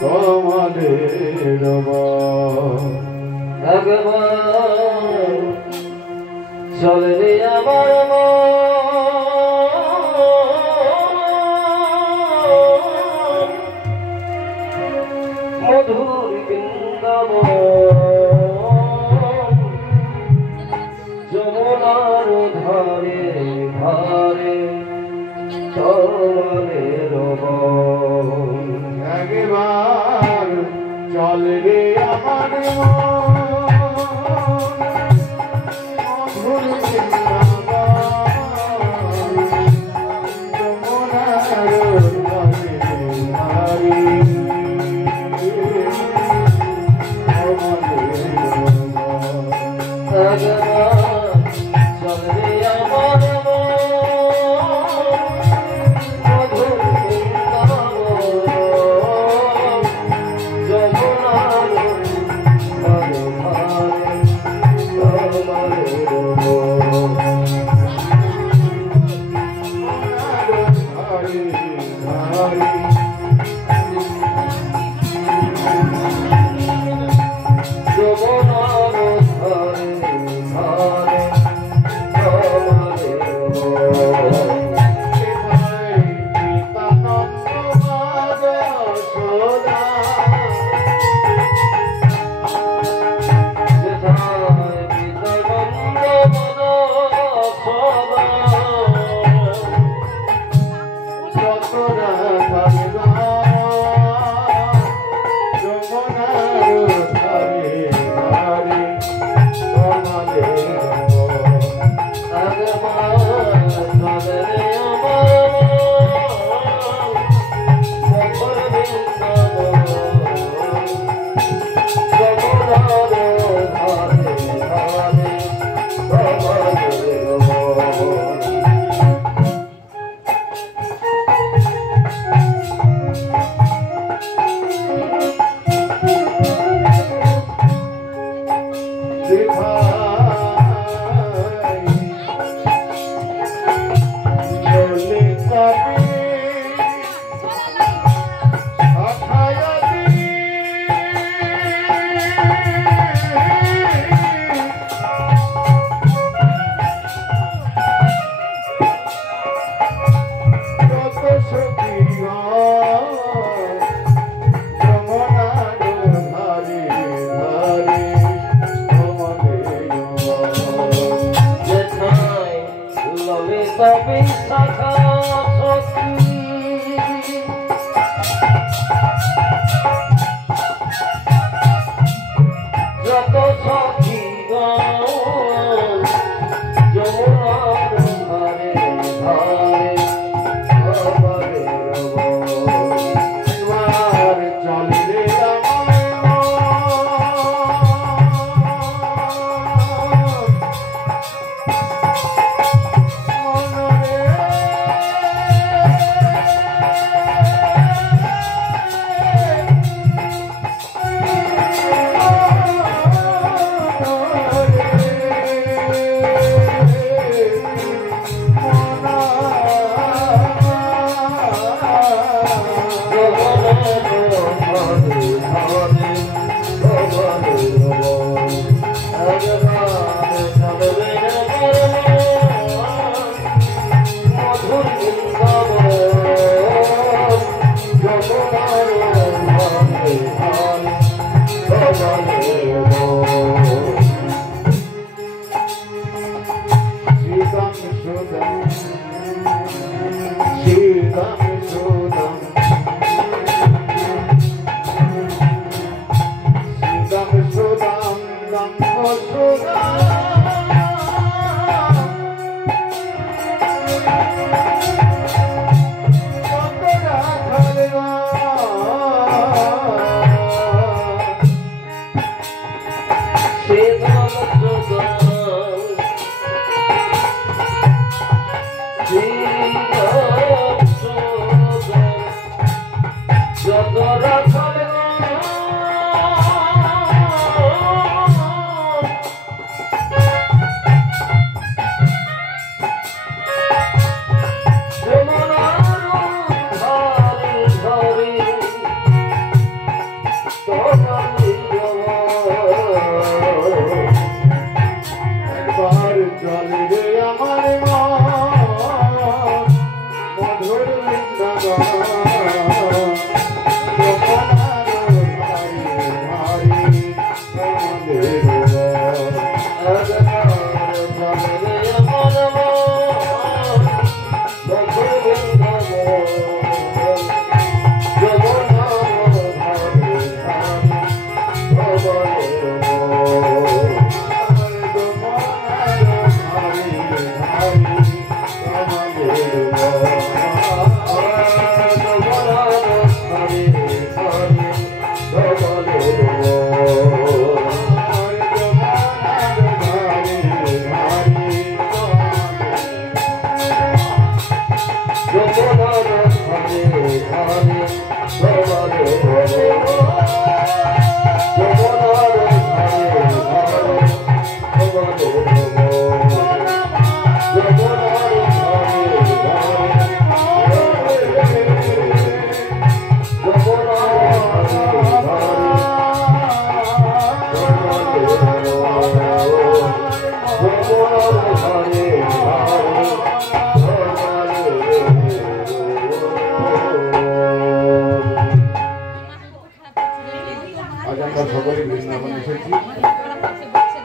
কমলের একবার চলে রে আমার মধুর বৃন্দাবন যমুনার ধারে ধারে কমলের একবার চল রে আমার মধুর বৃন্দাবন যমুনার ধারে ধারে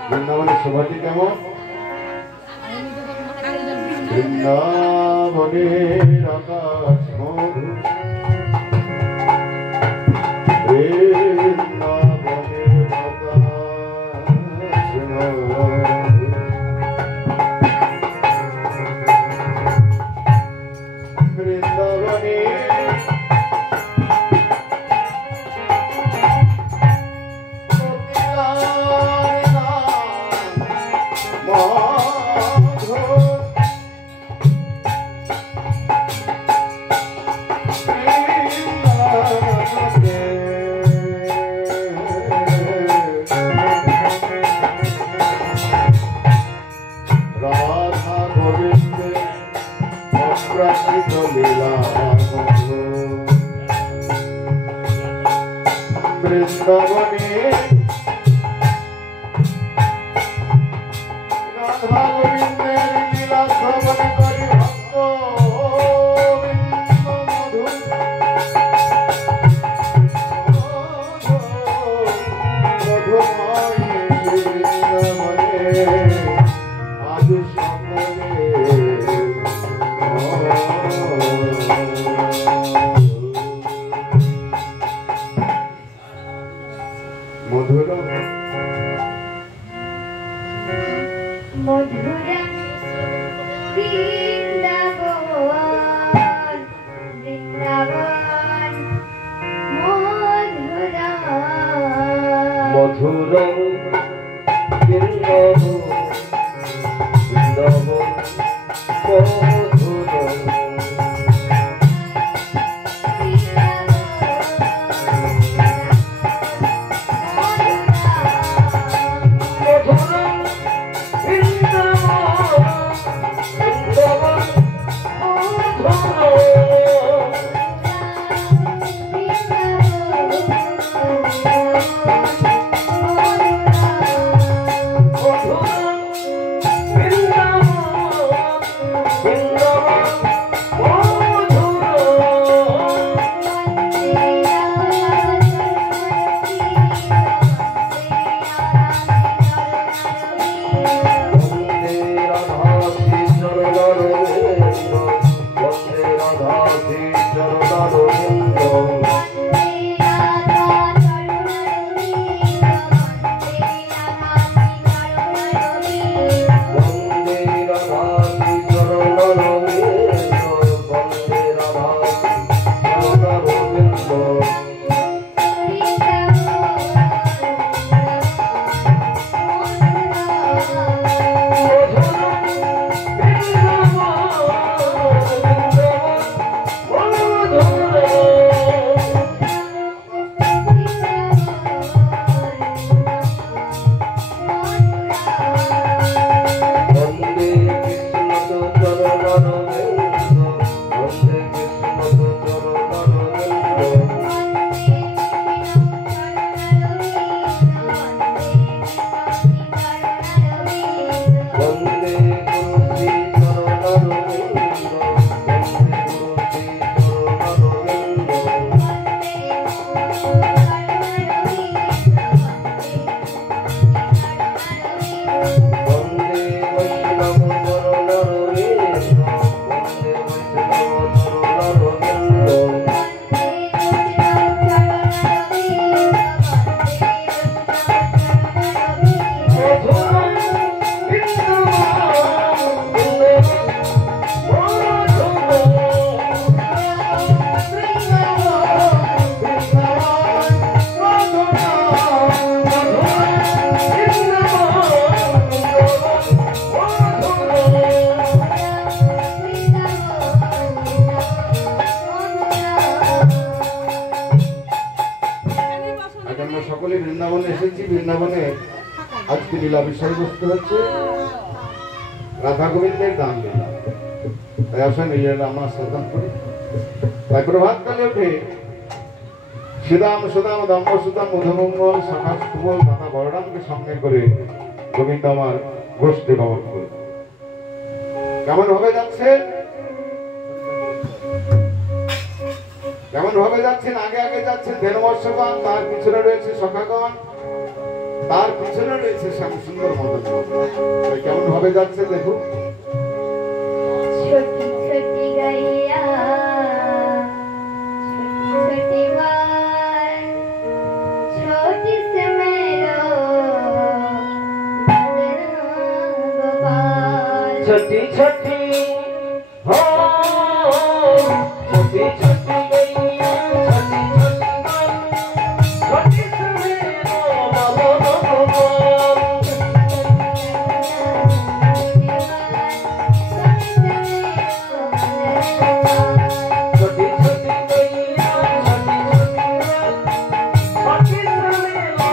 বৃন্দাবনের শোভাটি কেমন? বৃন্দাবনের আকাশ মধু, বৃন্দাবনের আকাশ মধু, বৃন্দাবনের বৃন্দাবনে রাধা গোবিন্দের লীলা শ্রবণ করি ভক্ত মধু মধুময় বৃন্দাবনে আজ সকলে মধুর মধুরা বৃন্দাবন বৃন্দাবন মধুরা মধুরং বৃন্দাবন বৃন্দাবন মধুরং সকলে বৃন্দাবনে এসেছি। বৃন্দাবনে আজকে লীলা বিষয়বস্তু হচ্ছে রাধা গোবিন্দের গান লীলা। তাই আসেন এই আমরা শ্রদ্ধা করি। তাই প্রভাতকালে উঠে শ্রীরাম সুদাম দম্ভ সুদাম মধুমঙ্গল শাখা সুবল দাদা বলরামকে সঙ্গে করে গোবিন্দ আমার গোষ্ঠী ভ্রমণ করে কেমন ভাবে যাচ্ছেন, কেমন ভাবে যাচ্ছেন? আগে আগে যাচ্ছেন ধেনুবর্ষগণ, তার পিছনে রয়েছে সখাগণ, তার পিছনে রয়েছে শ্যাম সুন্দর মদন। কেমন ভাবে যাচ্ছে দেখুন। छोटी छोटी गैया छोटी छोटी बाल छोटी से मेरो गोपाल छोटी छोटी हो छोटी छोटी गैया छोटी छोटी गाय छोटी से मेरो छोटी छोटी गैया छोटी छोटी गाय छोटी से मेरो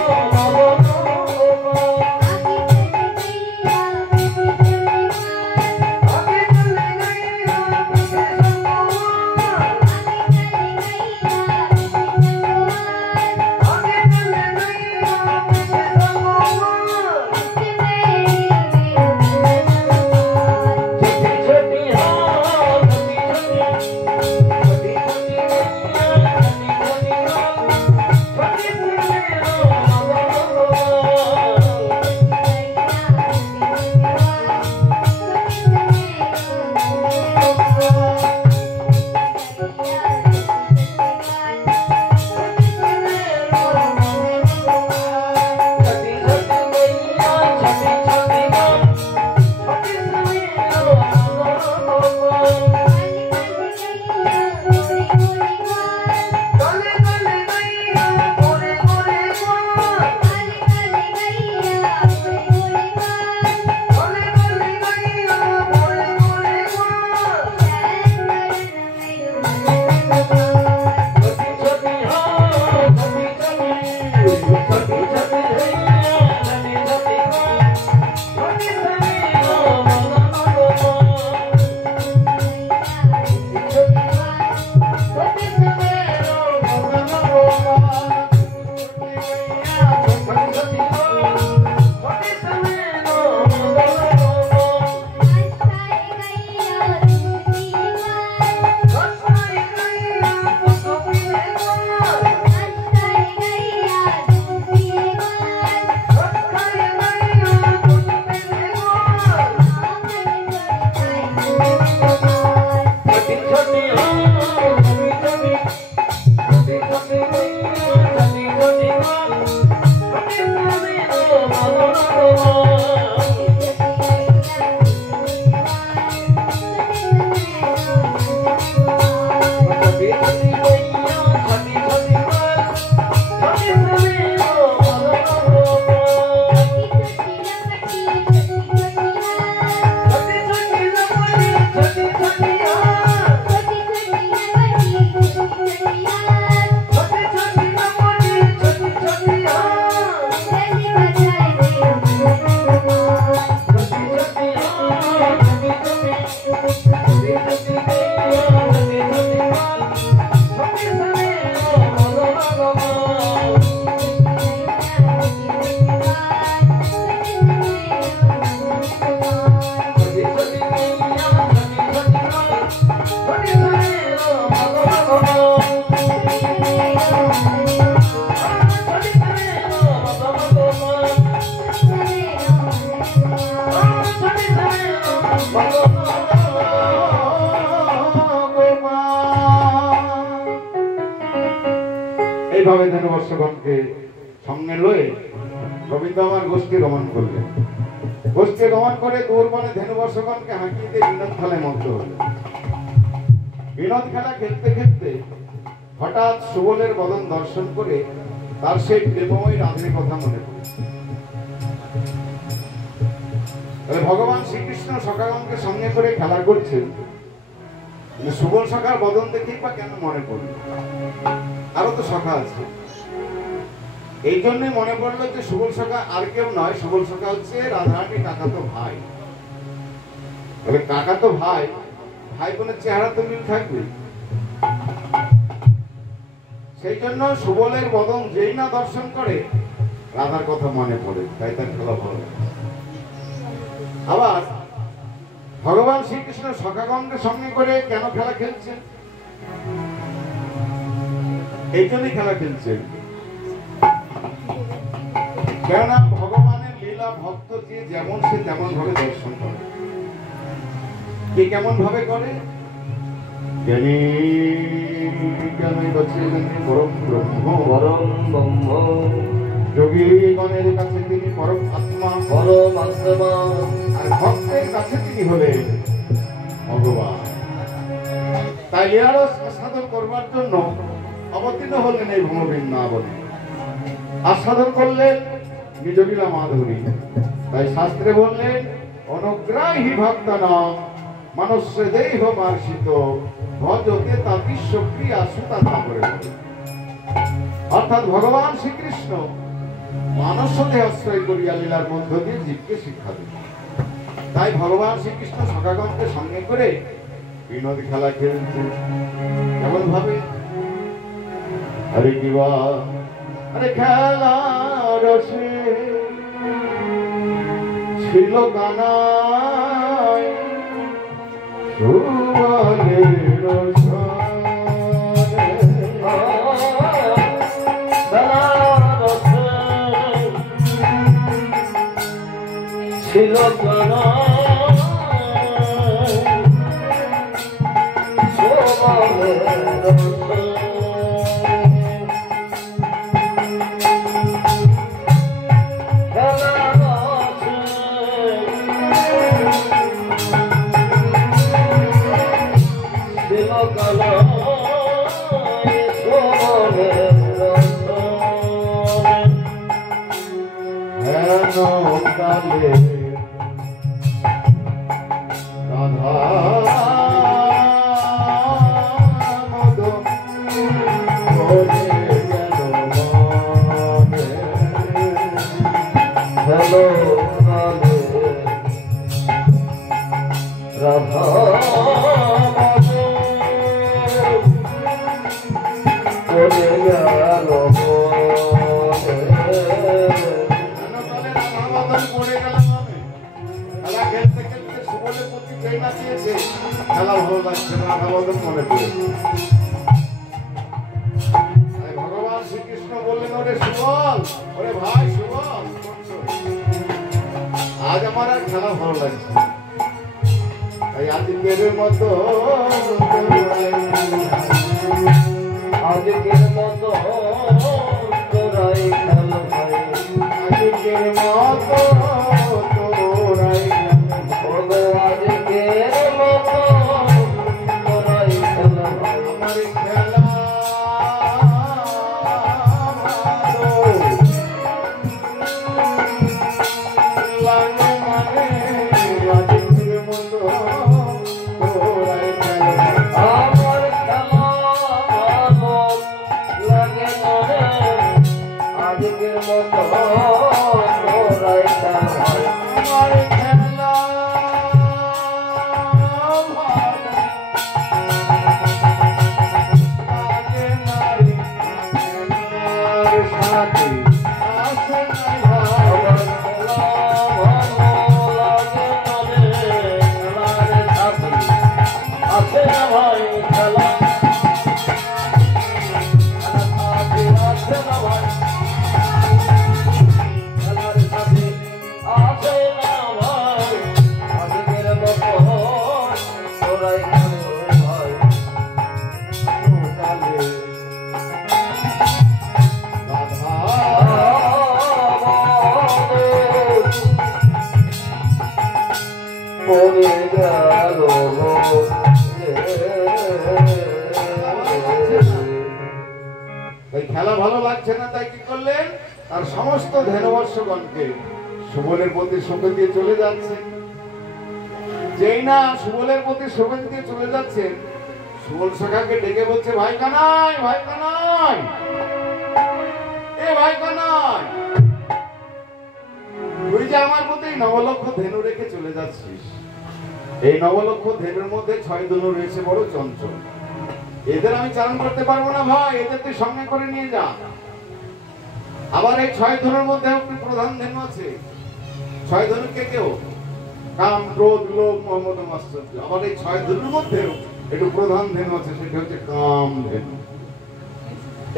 आगे चले गैया पीछे संगवान, आगे चले गैया पीछे संगवान। छोटी छोटी हो छोटी छोटी छोटी छोटी गैया छोटी छोटी गाय छोटी से मेरो छोटी छोटी गैया छोटी छोटी गाय छोटी से मेरो काले काले गैया गोरे गोरे गाय काले काले गैया गोरे गोरे गाय। छोटी छोटी हो छोटी छोटी छोटी छोटी गैया छोटी छोटी गाय छोटी से मेरो এইভাবে ধেনুবর্ষগণকে সঙ্গে লয়ে গোবিন্দ আমার গোষ্ঠী গমন করলেন। গোষ্ঠী গমন করে দূর বনে ধেনুবর্ষগণকে হাঁকিয়ে দিয়ে বিনোদ খেলায় মগ্ন হলেন। বিনোদ খেলা খেলতে খেলতে হঠাৎ সুবলের বদন দর্শন করে তার সেই প্রেমময় রাধের কথা মনে পড়ে। ভগবান শ্রীকৃষ্ণ সখাগণকে সঙ্গে করে খেলা করছেন, সুবল সখার বদন দেখেই বা কেন মনে পড়ল? আরো তো সখা আছে। এই জন্যই মনে পড়লো যে সুবল সখা আর কেউ নয়, সুবল সখা হচ্ছে রাধারানী কাকাতো ভাই। তবে কাকাতো ভাই, ভাই বোনের চেহারা তো মিল থাকবে। সেই জন্য সুবলের বদন যেই না দর্শন করে রাধার কথা মনে পড়ে, তাই তার খেলা ভালো লাগে। আবার ভগবান শ্রীকৃষ্ণ সখাগণকে সঙ্গে করে কেন খেলা খেলছেন? এই জন্যই খেলা খেলছেন, কেননা ভগবানের লীলা ভক্ত যে যেমন সে তেমন ভাবে দর্শন করে। কে কেমন ভাবে করে? জ্ঞানী জ্ঞানী পরম ব্রহ্ম, পরম ব্রহ্ম, যোগীগণের কাছে তিনি পরম আত্মা, পরম আত্মা, আর ভক্তের কাছে তিনি হলেন ভগবান। তাই লীলারস আস্বাদন করবার জন্য অবতীর্ণ হলেন এই ভূমবৃন্দাবনে। আস্বাদন করলেন নিজ লীলা মাধুরী। তাই শাস্ত্রে বললেন অনুগ্রাহী ভক্তানাং মনুষ্য দেহ মার্ষিত ভজতে তা বিশ্বপ্রিয়া সুতা করে। অর্থাৎ ভগবান শ্রীকৃষ্ণ মানস দেহ আশ্রয় করিয়া লীলার মধ্য দিয়ে জীবকে শিক্ষা দেন। তাই ভগবান শ্রীকৃষ্ণ সখাগণকে সঙ্গে করে বিনোদ খেলা খেলছেন। কেমন ভাবে? আরে কিবা আরে খেলা রসে ছিল কানাই সুবলের রসনে, ছিল কানা খেলা ভালো লাগছে না, মনে করে ভগবান শ্রীকৃষ্ণ বললেন ওরে সুবল, ওরে ভাই সুবল, আজ আমার আর খেলা ভালো লাগছে, তাই আজকের মতো আজকের মতো তোরাই খেলা ভাই, আজকের মতো তোরাই আজকের মতো তোরাই খেলা ভাই, আমার খেলা লাগে মানে আজকের মতো তোরাই খেলা, আমার খেলা লাগে মনে আজকের মতো তোরাই খেলা ভাই, আমার খেলা লাগে নারী সাথে আসে নাই ভাই। আমার খেলা ভালো লাগে মনে খেলার সাথে আছে না ভাই, খেলা সাথে আছে না ভাই, খেলার সাথে আছে না ভাই, আজকের মতো তোরাই খেলো ভাই, পড়ে গেল তাই খেলা ভালো লাগছে না, তাই কি করলেন? তার সমস্ত ধ্যানবর্ষগণকে সুবলের প্রতি শোকে দিয়ে চলে যাচ্ছে। যেই না সুবলের প্রতি শোকে দিয়ে চলে যাচ্ছে, সুবল সখাকে ডেকে বলছে ভাই কানাই, ভাই কানাই, এ ভাই কানাই, তুই যে আমার মধ্যে এই নবলক্ষ ধেনু রেখে চলে যাচ্ছিস, এই নবলক্ষ ধেনুর মধ্যে 6 ধনু রয়েছে বড় চঞ্চল, এদের আমি চারণ করতে পারবো না ভাই, এদের তুই সঙ্গে করে নিয়ে যা। আবার এই 6 ধনুর মধ্যে একটি প্রধান ধেনু আছে, 6 ধনু কে কেউ কাম ক্রোধ লোভ মোহ মদ মাৎসর্য। আবার এই 6 ধনুর মধ্যেও একটু প্রধান ধেনু আছে, সেটা হচ্ছে কাম ধেনু।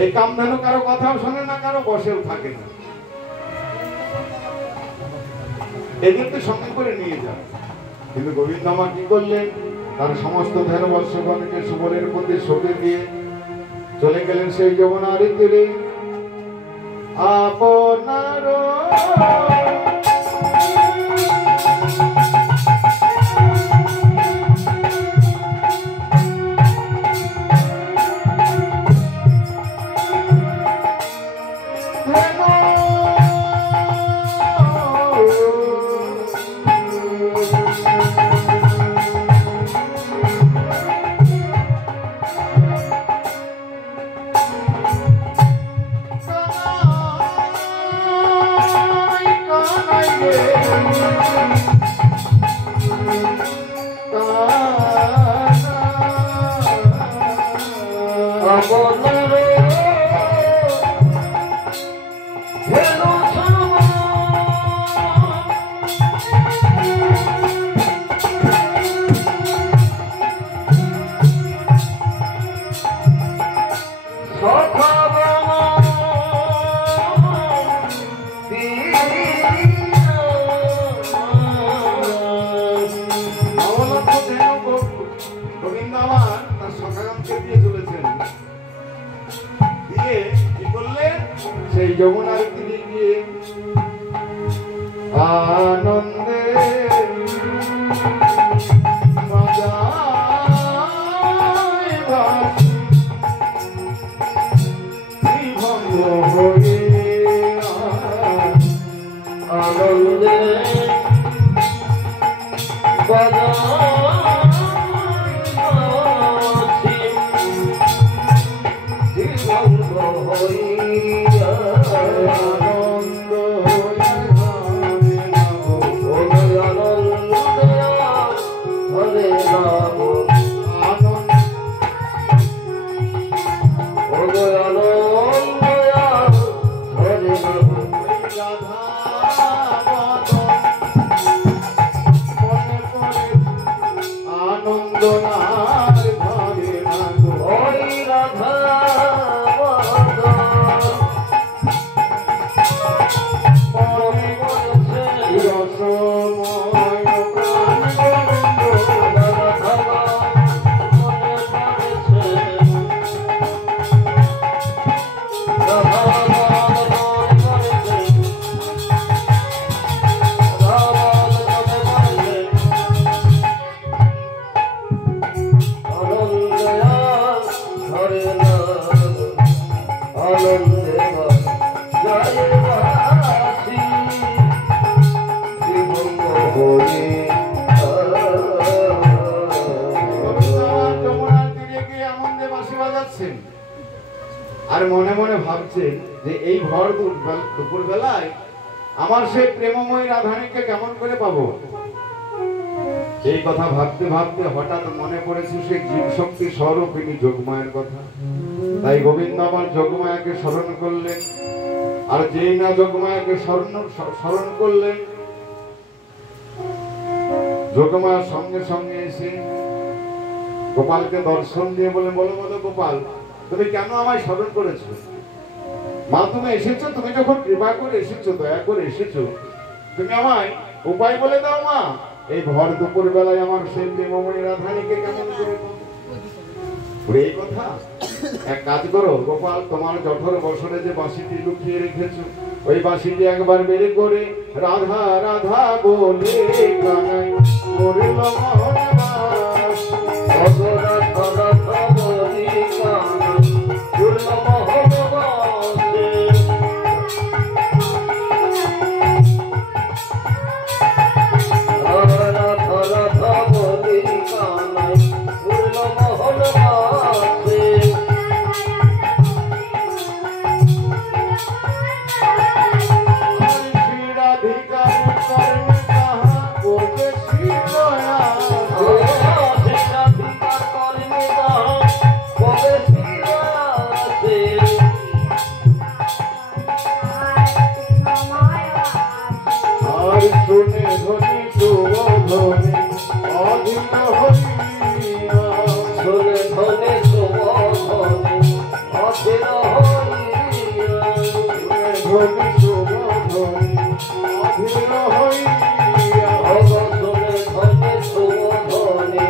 এই কাম ধেনু কারো কথাও শোনে না, কারো বসেও থাকে না, এদের তুই সঙ্গে করে নিয়ে যা। কিন্তু গোবিন্দ মা কি করলেন, তার সমস্ত ধেনু বর্ষগণকে সুবলের প্রতি সঁপে দিয়ে চলে গেলেন সেই যমুনার তীরে। আপনার যমুনার তীরে গিয়ে আনন্দে বাজায় বাঁশি, বিভঙ্গ হয়ে আনন্দে আর মনে মনে ভাবছেন যে এই ভর দুপুর বেলায় আমার সেই প্রেমময়ী রাধারানীকে কেমন করে পাবো। এই কথা ভাবতে ভাবতে হঠাৎ মনে পড়েছে সেই জীব শক্তি স্বরূপিণী যোগমায়ের কথা। তাই গোবিন্দ আমার যোগমায়াকে স্মরণ করলেন, আর যেই না যোগমায়াকে স্মরণ করলেন, যোগমায়ার সঙ্গে সঙ্গে এসে গোপালকে দর্শন দিয়ে বলে, বলো বলো গোপাল, তুমি কেন আমায় স্মরণ করেছো? মা তুমি এসেছো, তুমি যখন কৃপা করে এসেছো, দয়া করে এসেছো, তুমি আমায় উপায় বলে দাও মা, এই ভর দুপুর বেলায় আমার সেই প্রেমময়ী রাধারানীকে কেমন করে পাবো? এই কথা এক কাজ করো গোপাল, তোমার জঠর বসরে যে বাঁশিটি লুকিয়ে রেখেছো, ওই বাঁশিটি একবার বের করে রাধা রাধা বলে গানাই করল মোহনবাস। ধ্বনি শুভধ্বনি অধীর হইয়া অবসরে ধনে শুভধ্বনি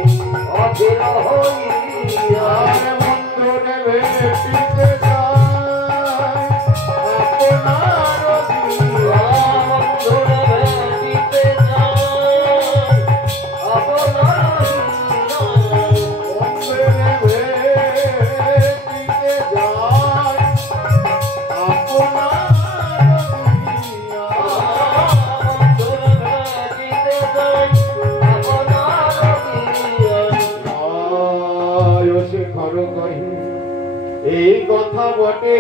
অধীর হইয়া বন্ধুরে ভেটিতে যায় আপনার দিয়া বন্ধুরে ভেটিতে যায় আপনার বন্ধুরে ভেটিতে যায় এই কথা বটে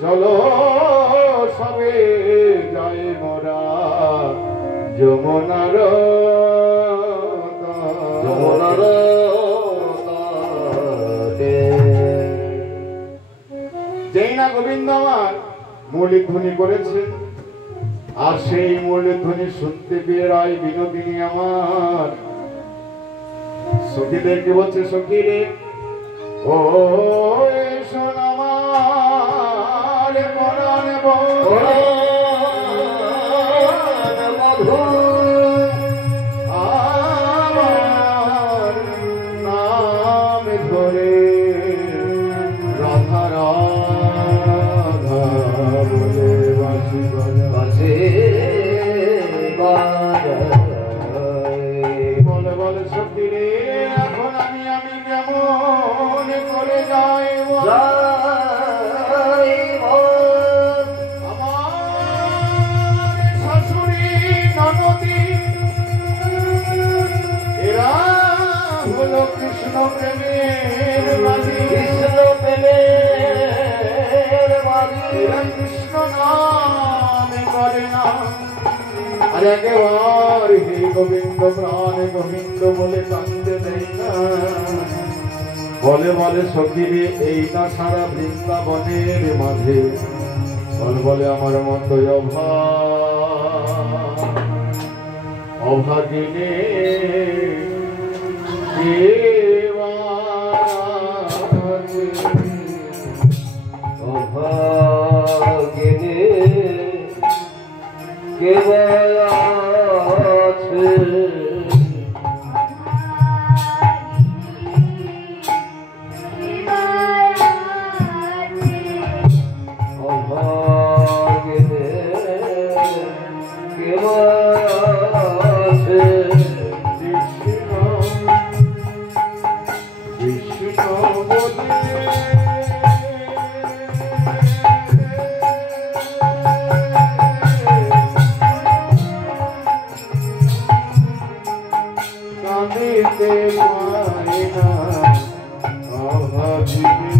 চলো সবে যাই মোরা যমুনার যমুনার যেই না গোবিন্দ আমার মৌলিক ধ্বনি করেছেন আর সেই মৌলিক ধ্বনি শুনতে পেয়ে রায় বিনোদিনী আমার সখীদেরকে বলছে সখী রে ও শোন আমার পরাণে আমার নাম ধরে রাধা রাধা বলে বাঁশি বলে বলে সত্যি রে এখন আমি কেমন করে যাই আমার শাশুড়ি ননদী এরা হলো কৃষ্ণ প্রেমের বালি কৃষ্ণ প্রেমের বালি এরা কৃষ্ণ নামে করে না আর একেবার হে গোবিন্দ প্রাণ গোবিন্দ বলে কান্দে নেই না বলে বলে সখীরে এই না সারা বৃন্দাবনের মাঝে বলে আমার মতো অভাগিনে অভাগিনী কেবল আছে অভাগিনী কেবল আছে কাঁদিতে পারে না অভাগিনী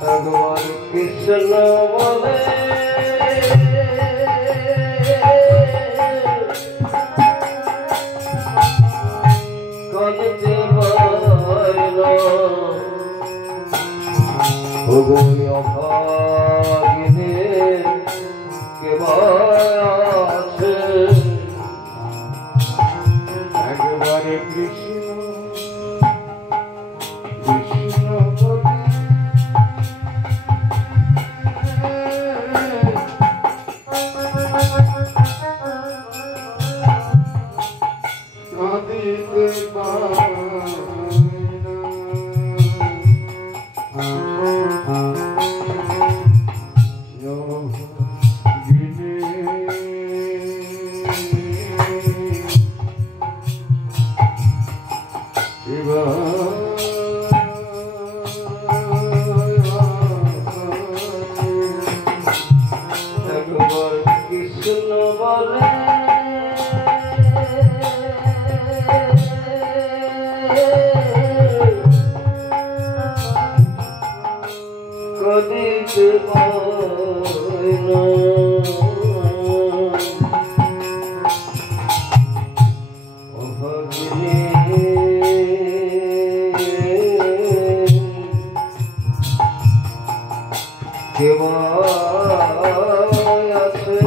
ভগবান কৃষ্ণ বলে কলিতে বইল ভগবী অভাগিনী কেবল আছে একবারে কৃষ্ণ কৃষ্ণ বলে কাঁদিতে একবার কৃষ্ণ বলে কদিতে পাইল অভাগিনী কেবল আছে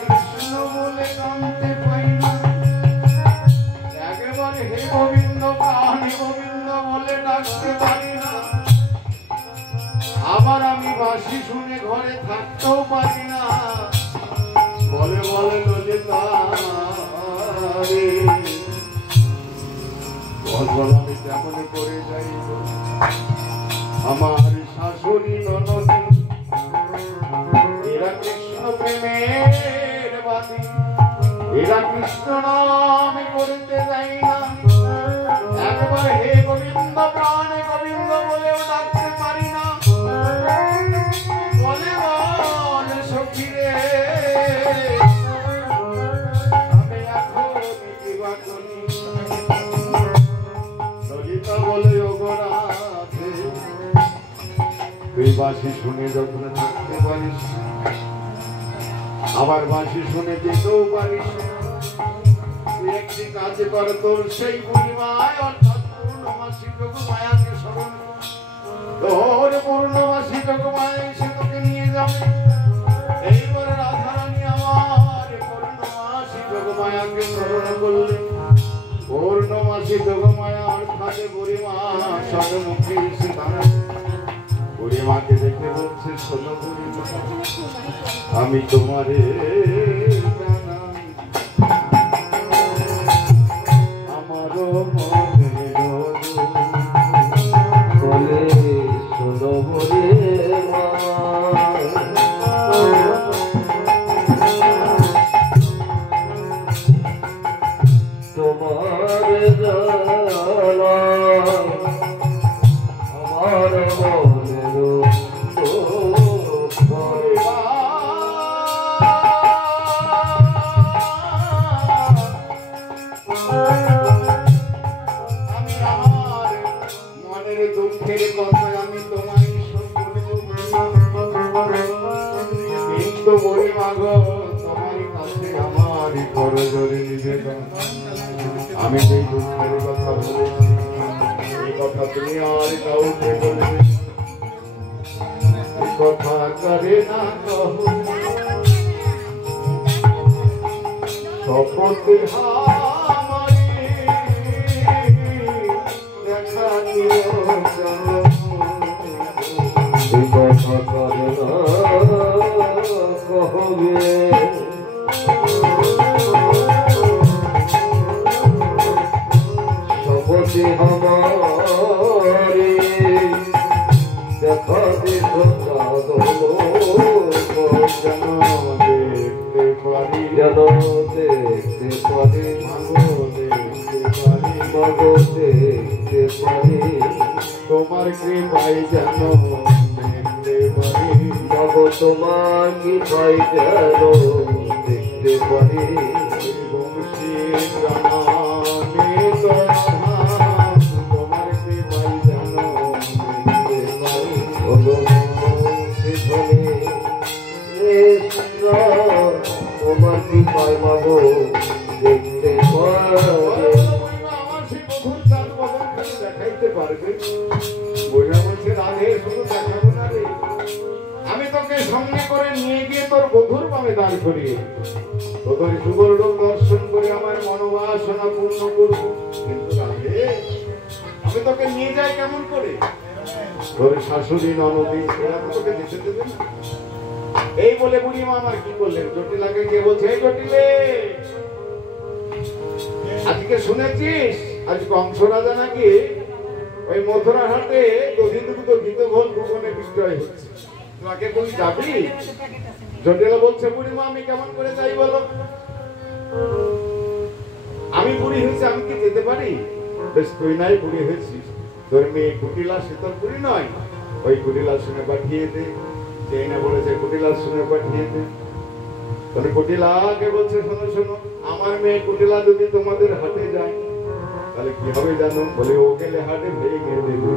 কৃষ্ণ বলে জানতে পাই না, একেবারে হে গোবিন্দ প্রাণ গোবিন্দ বলে ডাকতে পারি না, আবার আমি বাঁশি শুনে ঘরে থাকতেও পারি না, বলে বলে ললিতা রে বল আমি কেমন করে যাই, আমার শাশুড়ি ননদ এরা কৃষ্ণ প্রেমের বাদী, এরা কৃষ্ণ নাম করতে যাই না, একবার হে গোবিন্দ প্রাণ গোবিন্দ বলেও ডাকতে পারি না, বলে বলে সখী রে আমি এখন কিবা করি, ললিতা বলে ওগোরাতে তুই বাঁশি শুনে যখন থাকতে পারিস, আবার বাঁশি শুনে যেতেও পারিস, তুই একটি কাজ কর, তোর সেই পূর্ণিমায় অর্থাৎ পূর্ণমাসী যোগমায়াকে স্মরণ কর, তোর পূর্ণমাসী যোগমায় সে তোকে নিয়ে যাবে, এইবার রাধারানী আমার পূর্ণমাসী যোগমায়াকে স্মরণ করলে, পূর্ণমাসী যোগমায়া অর্থাৎ বুড়িমা সর্বমুখী এসে দাঁড়াবে, বুড়িমাকে দেখে বলছে শোনো বুড়িমা আমি তোমারে আমারও মনের বলে শোনো বুড়িমা তোমার জ্বালা আমার মনের আমি আমার মনের দুঃখের কথা আমি তোমায় কিন্তু বুড়িমা গো তোমার কাছে আমার করজোরে নিবেদন, আমি যেই দুঃখের কথা বলেছি এই কথা তুমি আর কাউকে বলবে, কথা করে না কহু শপথে আমারে দেখা দিও এই কথা করে না কহবে, শপথে আমারে দেখা দিও যেন দেখতে পারি, যেন দেখতে পারি মাগো দেখতে পারি, মাগো দেখতে পারি, তোমার কৃপায় যেন দেখতে পারি, মাগো তোমার কি পাই যেন দেখতে পারি, বংশী প্রাণে তোমার কৃপায় যেন দেখতে পারি, তোমার কি পাই মাগো দেখতে পারি, আমার সেই মধুর চাঁদ বদন খালি দেখাইতে পারবে, বইরা বলছে রাধে শুধু দেখাবো না রে, আমি তোকে সঙ্গে করে নিয়ে গিয়ে তোর বধুর পামে দাঁড় করিয়ে তোদের সুবর্ণ দর্শন করে আমার মনোবাসনা পূর্ণ করবো, কিন্তু রাধে আমি তোকে নিয়ে যাই কেমন করে, তোর শাশুড়ি ননদী সেরা তো তোকে যেতে দেবে না, এই বলে বুড়িমা আমার কি করলেন, জটিলাকে গিয়ে বলছে এই জটিলে আজকে শুনেছিস আজ কংস রাজা নাকি ওই মথুরা হাটে দধিদুগ্ধ গীত ঘোল ভুবনে বিক্রয় হচ্ছে, তোমাকে তুই যাবি? জটিলা বলছে বুড়িমা আমি কেমন করে যাই বলো, আমি বুড়ি হয়েছি আমি কি যেতে পারি, বেশ তুই নাই বুড়ি হয়েছিস, তোর মেয়ে কুটিলা সে তোর বুড়ি নয়, ওই কুটিলার সঙ্গে পাঠিয়ে দে, সেই না বলেছে কুটিলার সঙ্গে পাঠিয়ে দে, তাহলে কুটিলাকে বলছে শোনো শোনো আমার মেয়ে কুটিলা যদি তোমাদের হাটে যায় তাহলে কি হবে জানো, বলে ও গেলে হাটে ভেঙে দেবে,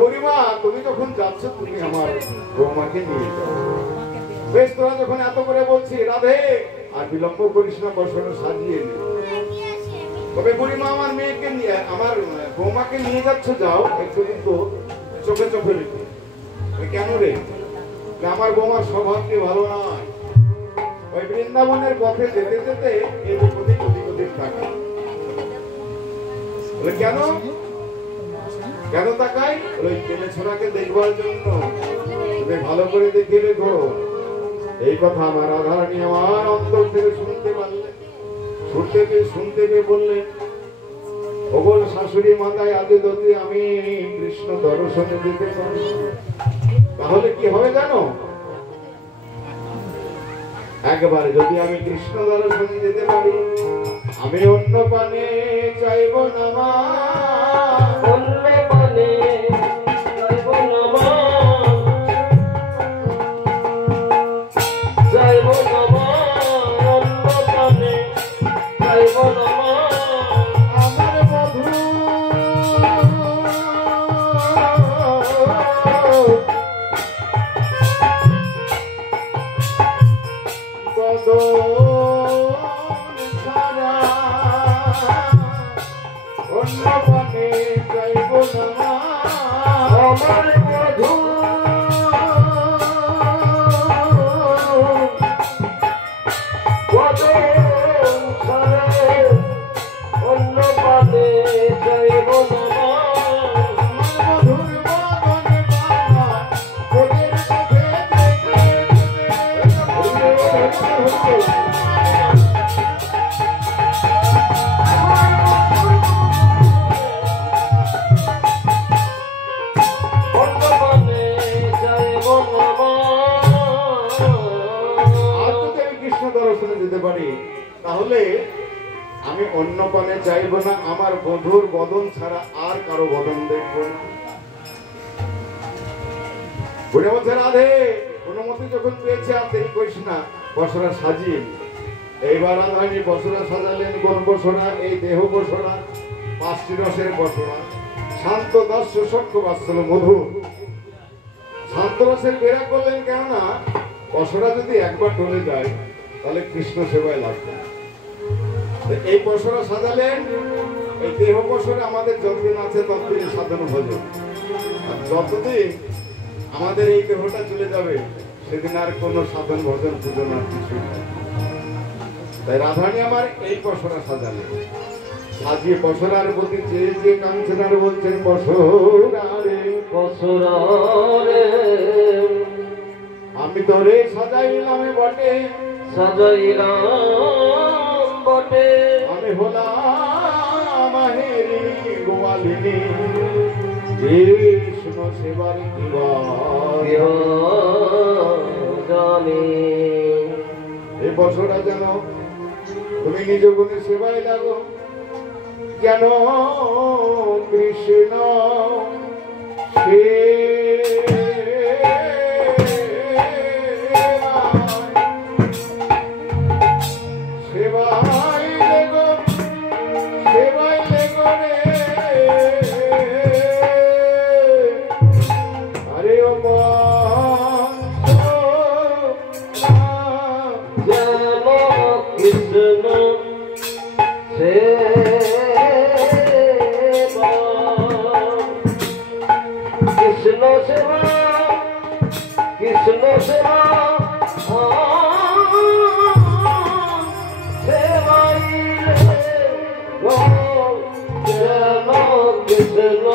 বুড়িমা তুমি যখন যাচ্ছ তুমি আমার বৌমাকে নিয়ে যাও। বেশ, তোরা যখন এত করে বলছি রাধে আর বিলম্ব করিস না, বসনে সাজিয়ে নে। তবে বুড়িমা আমার মেয়েকে নিয়ে আমার বৌমাকে নিয়ে যাচ্ছ, যাও একটু কিন্তু চোখে চোখে রেখে। কেন রে? আমার বৌমার স্বভাবটি ভালো নয়। ওই বৃন্দাবনের পথে যেতে যেতে এদিক ওদিক ওদিক ওদিক থাকে। কেন কেন তাকাই? ওই ছেলে ছোড়াকে দেখবার জন্য। তুমি ভালো করে দেখে রেখো। এই কথা আমার রাধারানী আমার অন্তর থেকে শুনতে পারলেন। শুনতে পেয়ে বললেন, ওগোল শাশুড়ি মাতায় আজ যদি আমি কৃষ্ণ দর্শনে যেতে পারি তাহলে কি হবে জানো? একবার যদি আমি কৃষ্ণ দর্শনে যেতে পারি, আমি অন্য পানে চাইব না মা, অন্য পানে চাইব না মা, চাইব না মা, অন্য পানে চাইব না মা। আমার মধু ছাড়া অন্য পানে চাইব না মা, আমার মধু বদন ছাড়া অন্য পানে চাইব না মা। মধুর বদনে বাবা তোদের চোখে দেখে অন্য পানে চাইব না মা। আর যদি আমি কৃষ্ণ দর্শনে যেতে পারি তাহলে আমি অন্য পানে চাইব না, আমার বধুর বদন ছাড়া আর কারো বদন দেখব না। বুড়ে বলছে রাধে অনুমতি যখন পেয়েছে আর দেরি করিস না, বসরা সাজিয়ে নি। এইবার রাধারানী বসরা সাজালেন। গোল বসরা, এই দেহ বসরা, 5টি রসের বসরা, শান্ত দাস্য সক্ষ বাৎসল মধু। শান্ত রসের বেড়া করলেন, কেননা বসরা যদি একবার টলে যায় তাহলে কৃষ্ণ সেবায় লাগবে। এই বসরা সাজালেন। এই দেহ বসরে আমাদের যতদিন আছে ততদিন সাধন ভোজন, আর যতদিন আমাদের এই দেহটা চলে যাবে সেদিন আর কোনো সাধন ভোজন পূজন আর কিছুই নেই। তাই রাধারানী আমার এই বসরা সাজালেন। সাজিয়ে বসরার প্রতি চেয়ে যে কাঞ্চনার বলছেন, বসরারে বসরারে আমি তোরে সাজাইলাম বটে, সাজাইলাম বটে, আমি হলাম মাহেরি গোয়ালিনী, কৃষ্ণ সেবার দিবার জানি। এই বছরটা যেন তুমি নিজ গুণে সেবায় লাগো, যেন কৃষ্ণ সেবায় লেগো, সেবায় লেগো রে। আরে ও যেন কৃষ্ণ সেবা, কৃষ্ণ সেবা, কৃষ্ণ সেবা, সেবাইলে গো, যেন কৃষ্ণ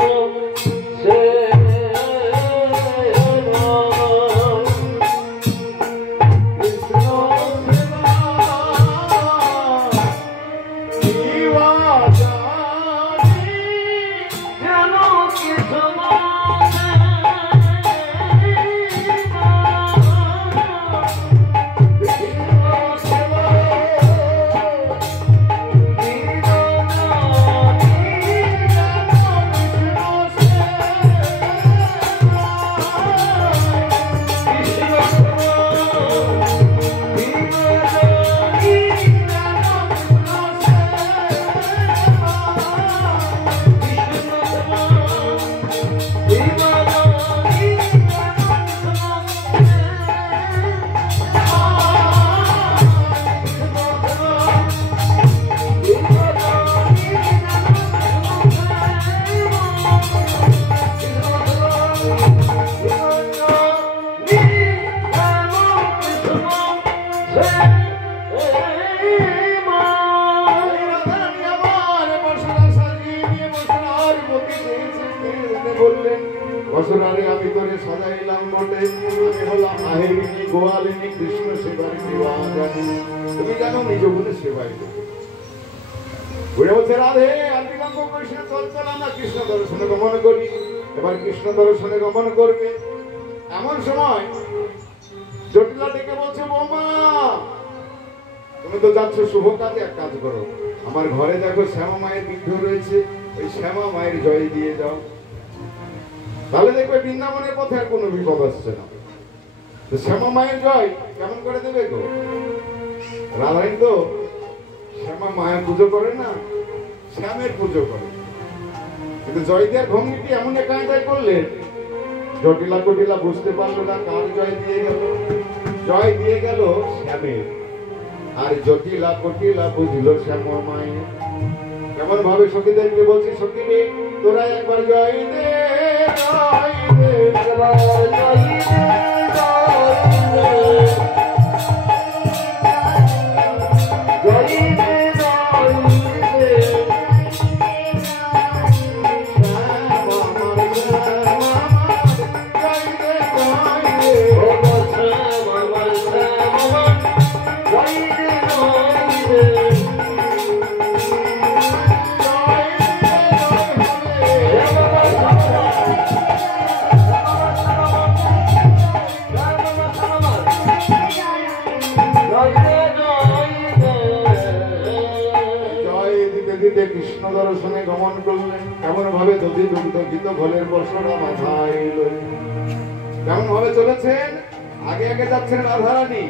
বললেন, বছরারে আমি তোরে সাজাইলাম বটে, আমি হলাম আহেরিনী গোয়ালিনী কৃষ্ণ সেবারিনী রাজানী, তুমি জানো নিজ গুণে সেবাই করো। ঘুরে বলছে রাধে আর বিলম্ব করিস না, চল চল আমরা কৃষ্ণ দর্শনে গমন করি। এবার কৃষ্ণ দর্শনে গমন করবে, এমন সময় জটিলা ডেকে বলছে বৌমা তুমি তো যাচ্ছ শুভ কাজে, এক কাজ করো আমার ঘরে দেখো শ্যামা মায়ের বিগ্রহ রয়েছে, ওই শ্যামা মায়ের জয় দিয়ে যাও, তাহলে দেখবে বৃন্দাবনের পথে আর কোনো বিপদ আসছে না। তো শ্যামা মায়ের জয় কেমন করে দেবে গো? রাধারানী তো শ্যামা মায়ের পুজো করে না, শ্যামের পুজো করে, কিন্তু জয় দেওয়ার ভঙ্গিটি এমন একাই করলেন জটিলা কটিলা বুঝতে পারলো না কার জয় দিয়ে গেল। জয় দিয়ে গেল শ্যামের, আর জটিলা কটিলা বুঝলো শ্যামা মায়ের। কেমন ভাবে সখীদেরকে বলছি, সখীরে তোরা একবার জয় দে জয় দে জয় দে কৃষ্ণ দর্শনে গমন করলেন। কেমন ভাবে দধি দুগ্ধ গীত ভোলের বর্ষরা মাথায় লইলেন। কেমন ভাবে চলেছেন, আগে আগে যাচ্ছেন রাধারানী,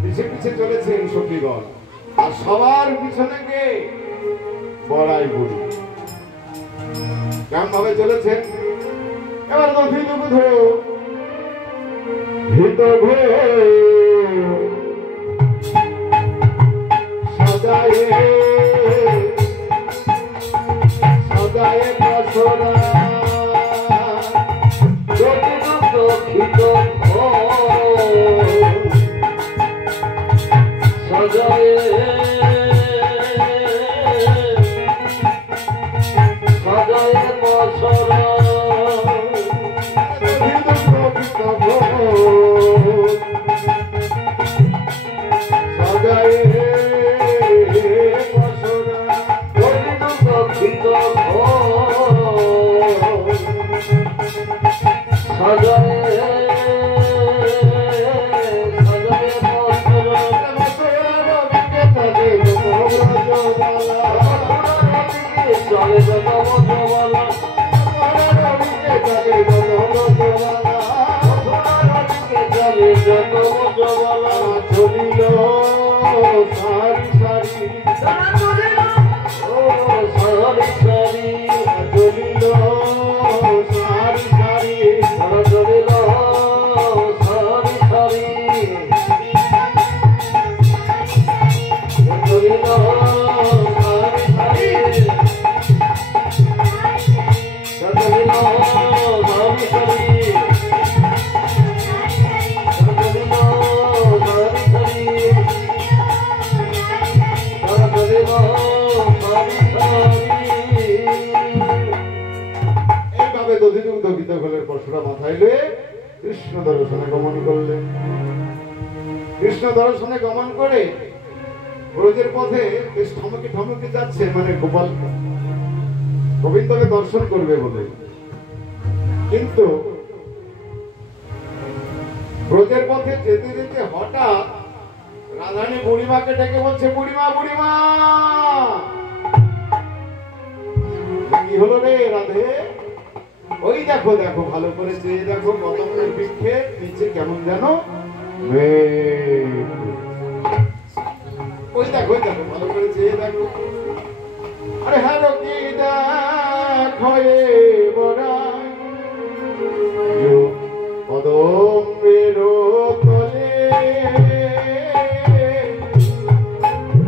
পিছে পিছে চলেছেন সখীগণ, আর সবার পিছনে কে? বড়াই বুড়ি। কেমন ভাবে চলেছেন, এবার দধি দুগ্ধ ঘিত ভোল সাজায়ে সাজায়ে বছরা দধি দুগ্ধ ঘিত ভোল সাজায়ে সাজায়ে বছরা দধি দুগ্ধ ঘিত ভোল সাজায়ে মাথায় লয়ে কৃষ্ণ দর্শনে গমন করলেন। কৃষ্ণ দর্শনে গমন করে ব্রজের পথে বেশ ঠমকে ঠমকে যাচ্ছে, মানে গোপাল গোবিন্দকে দর্শন করবে বলে। কিন্তু ব্রজের পথে যেতে যেতে হঠাৎ রাধারানী বুড়িমাকে ডেকে বলছে, বুড়িমা বুড়িমা কি হলো রে রাধে? ওই দেখো দেখো ভালো করে চেয়ে দেখো কদমের বৃক্ষের নিচে কেমন যেন ওই দেখো দেখো ভালো করে চেয়ে দেখো। আরে হ্যাঁ কি দেখো কদমের তলে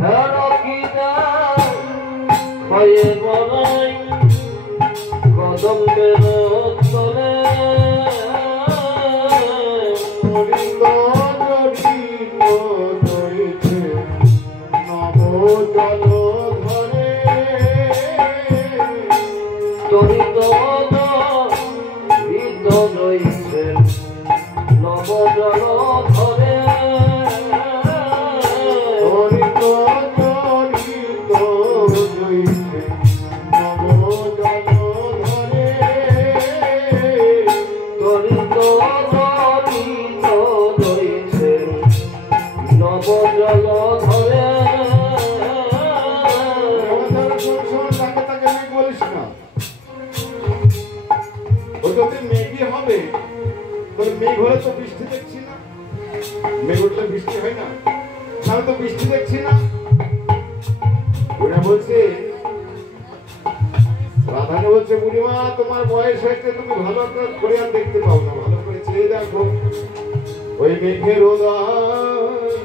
হ্যাঁ কি দেখো বড়াই কদমের তলে জল ধরে তরিত যদি মেঘই হবে তাহলে মেঘ হলে তো বৃষ্টি দেখছি না, মেঘ উঠলে বৃষ্টি হয় না, তাহলে তো বৃষ্টি দেখছি না। ওরা বলছে, রাধানে বলছে বুড়িমা তোমার বয়স হয়েছে, তুমি ভালো করে আর দেখতে পাও না, ভালো করে চেয়ে দেখো ওই মেঘের উদয়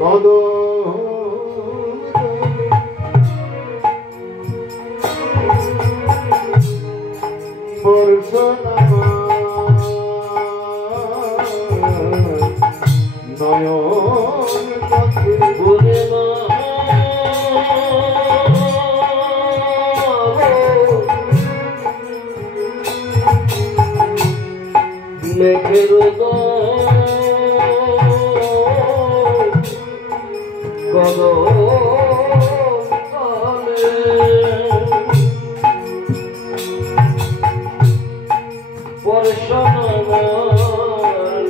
কদম বর্ষনা নয়ন পথে বুড়িমা মেঘের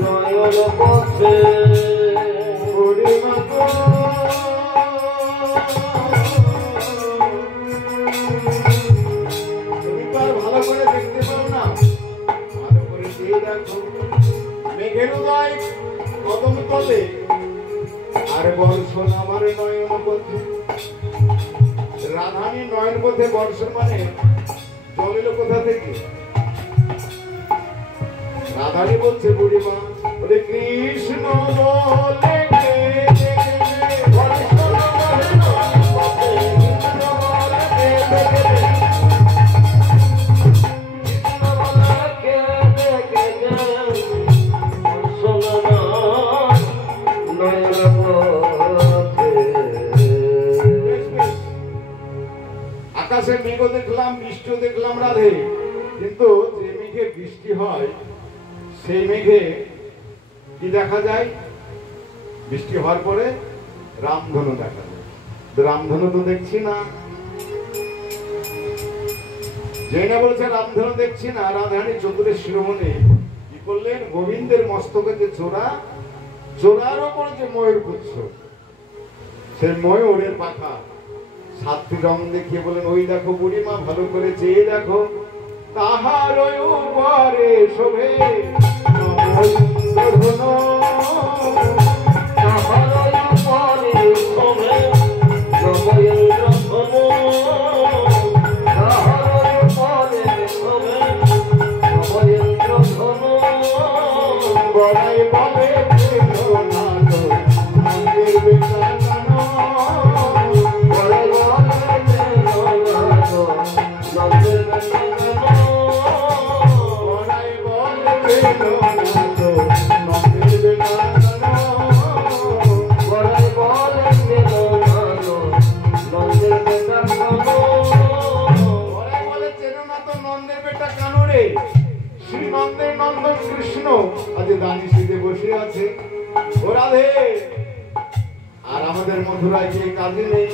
নয়ন পথে বুড়িমা গো, তুমি তো আর ভালো করে দেখতে পাও না, ভালো করে চেয়ে দেখো মেঘের উদয় কদম তলে আর বর্ষণ আমার নয়ন পথে। রাধানী নয়ন পথে বর্ষণ মানে জল এলো কোথা থেকে? রাধানী বলছে বুড়িমা বলে কৃষ্ণ বলে কে বর্ষণ আমার নয়ন পথে, কৃষ্ণ বলে আকাশে মেঘও দেখলাম, বৃষ্টিও দেখলাম রাধে, কিন্তু যে মেঘে বৃষ্টি হয় সেই মেঘে কি দেখা যায়? বৃষ্টি হওয়ার পরে রামধনু দেখা যায়। রামধনু তো দেখছি না, যেই না বলছে রামধনু দেখছি না, রাধারানী চতুরের শিরোমণি কি করলেন? গোবিন্দের মস্তকে যে চোরা, চোরার ওপর যে ময়ূর পুচ্ছ, সেই ময়ূরের পাখা সাতটি রং দেখিয়ে বলেন ওই দেখো বুড়িমা ভালো করে চেয়ে দেখো, তাহার উপরে শোভে নবইন্দ্রধনু, তাহার উপরে শোভে নবইন্দ্রধনু, তাহার উপরে শোভে নবইন্দ্রধনু। বড়াই বলে প্রেমনাথ মন্দির বিকানো, বড়াই বলে প্রেমনাথ মন্দির বিকানো, বড়াই বলে প্রেমনাথ মন্দির বিকানো, বড়াই বলে প্রেমনাথ মন্দির বিকানো। বড়াই বলে চেননাথ নন্দের বেটা কানুরে, শ্রী নন্দের নন্দন কৃষ্ণ আজ দানি সিঁধে বসে আছে। ও রাধে, আর আমাদের মথুরায় গিয়ে কাজে নেই,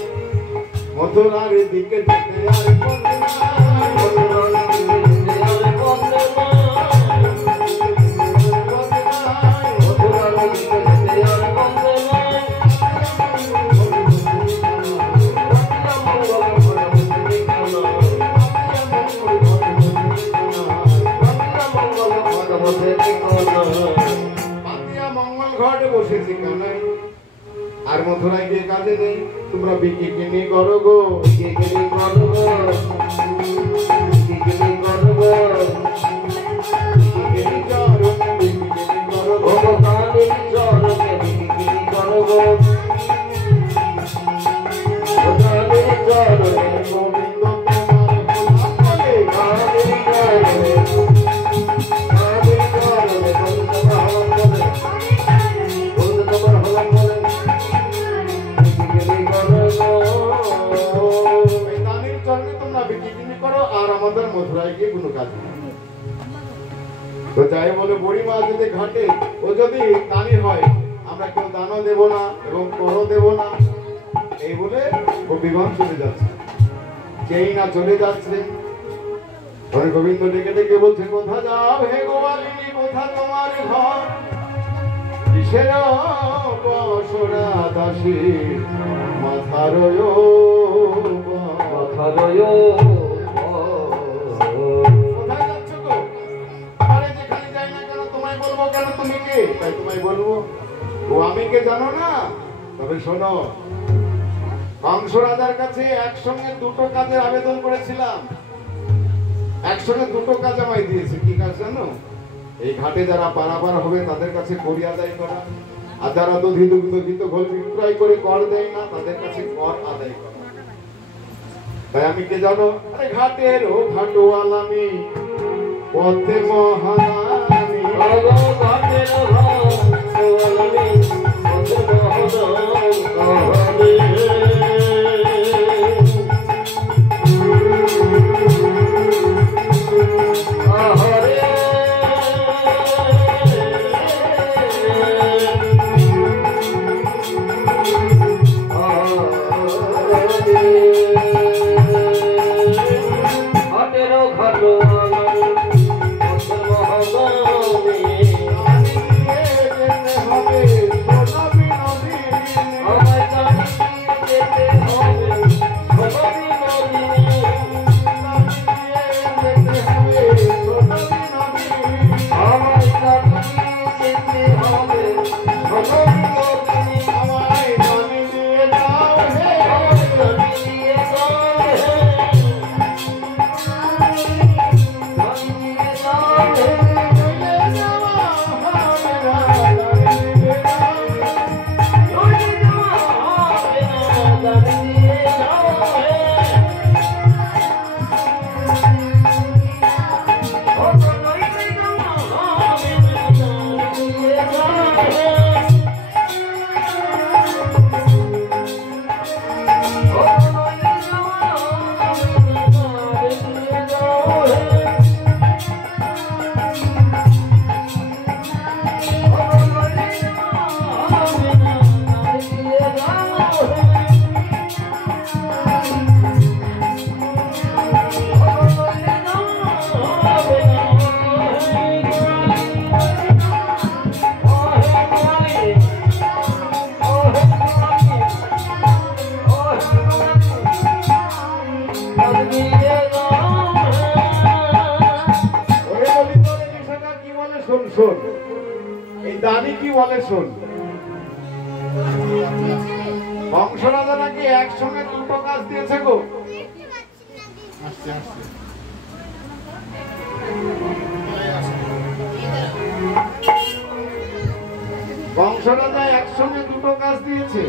মথুরার দিকে যেতে আর মনে নাই, মথুরার দিকে যেতে আর মনে নাই, মনে নাই, মথুরার দিকে যেতে আর মনে নাই। পাতিয়া মঙ্গল ঘটে বসেছি কানাই, আর মথুরায় গিয়ে কাজে নেই, তোমরা বিকি কিনি করো গো, বিকি কিনি করো গো, বিকি কিনি করো গো, বিকি কিনি করো, বিকি কিনি করো গো, ভগবানের চরণে বিকি কিনি করো গো, ভগবানের চরণে গোবিন্দ তোমার গোলাপ বলে, কাদের চরণে, কাদের চরণে গোবিন্দ ভাবন বলে, গোবিন্দ তোমার ভাবন বলে, বিকি কিনি করো গো। এই দানের চরণে তোমরা বিকি কিনি করো, আর আমাদের মথুরায় গিয়ে কোনো কাজ নেই। তো যাই বলে বুড়িমা যদি ঘাটে, ও যদি দানি হয়, আমরা কেউ দানও দেব না এবং করও দেব না, এই বলে ও বিমান চলে যাচ্ছে। যেই না চলে যাচ্ছে, তখন গোবিন্দ ডেকে ডেকে বলছে, কোথা যাও হে গোয়ালিনী, কোথা তোমার ঘর, কিসের বসরা দাসী মাথার কথারয় কোথা তাই তোমায় বলবো, ও আমি কে জানো না? তবে শোনো, কংস রাজার কাছে একসঙ্গে দুটো কাজের আবেদন করেছিলাম। একসঙ্গে দুটো কাজ আমায় দিয়েছে। কি কাজ জানো? এই ঘাটে যারা পারাপার হবে তাদের কাছে করি আদায় করা, আর যারা দধি দুগ্ধ ঘিত ঘোল বিক্রয় করে কর দেয় না তাদের কাছে কর আদায় করা। তাই আমি কে জানো? আরে ঘাটের ও ঘাটোয়াল আমি, পথে মহারানী। ঘাটের ঘাটোয়াল আমি, পথে মহারানী। শোন, এই দানি কি বলে শোন। কংস রাজা নাকি একসঙ্গে দুটো কাজ দিয়েছে গো। কংস রাজা একসঙ্গে দুটো কাজ দিয়েছে।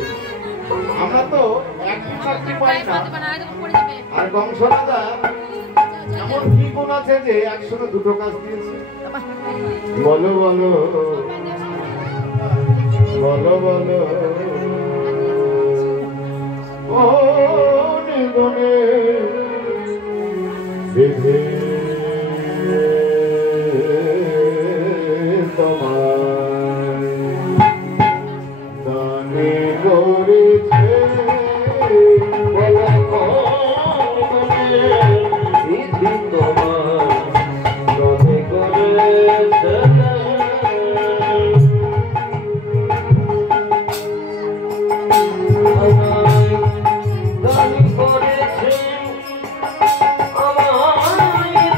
আমরা তো একই চাকরি পাই না। আর কংস রাজা এমন কি গুণ আছে যে একসঙ্গে দুটো কাজ দিয়েছে? বলো বলো বলো বলো ও নিগনে বিধি তোমায় দানে করেছে। আমায়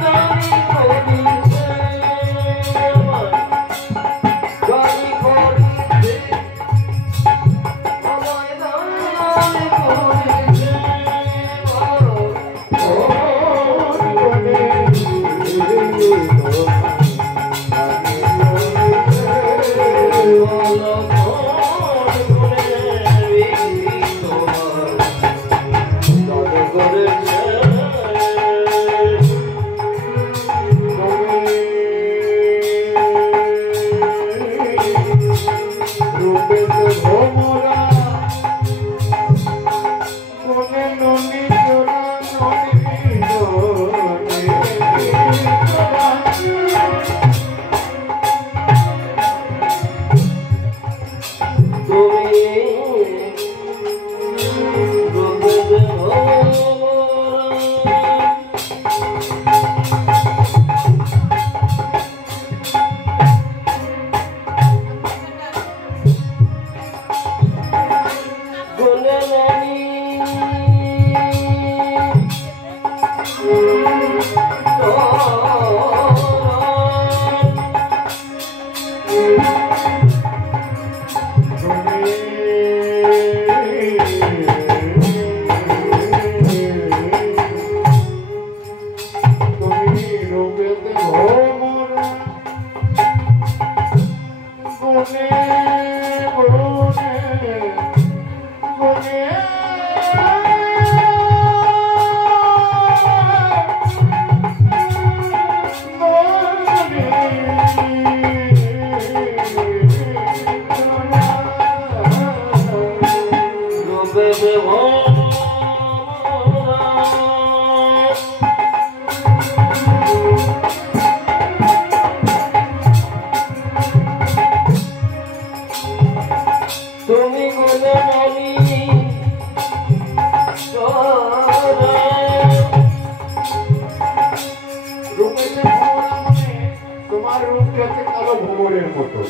তোমার রূপটি হচ্ছে কালো ভোমরের মতো,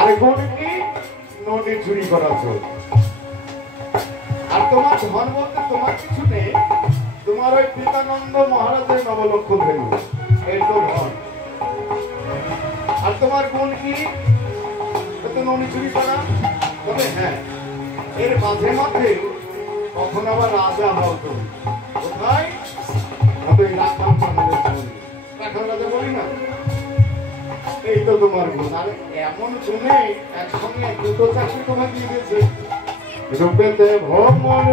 আর গুণ কি নদী চুরি করা চোর। আর তোমার ধন বলতে তোমার কিছু নেই, তোমার ওই পিতানন্দ মহারাজের নবলক্ষ ধেনু, এই তো ধন। আর তোমার গুণ কি? নদী চুরি করা। তবে হ্যাঁ, এর মাঝে মাঝে কখন আবার রাজা হও তুমি। কোথায়? রাখাল রাজা বলি না, এই তো তোমার গুণ। আর এমন শুনে একসঙ্গে দুটো চাকরি তোমাকে দিয়ে দিয়েছে। রূপেতে ভ্রমণ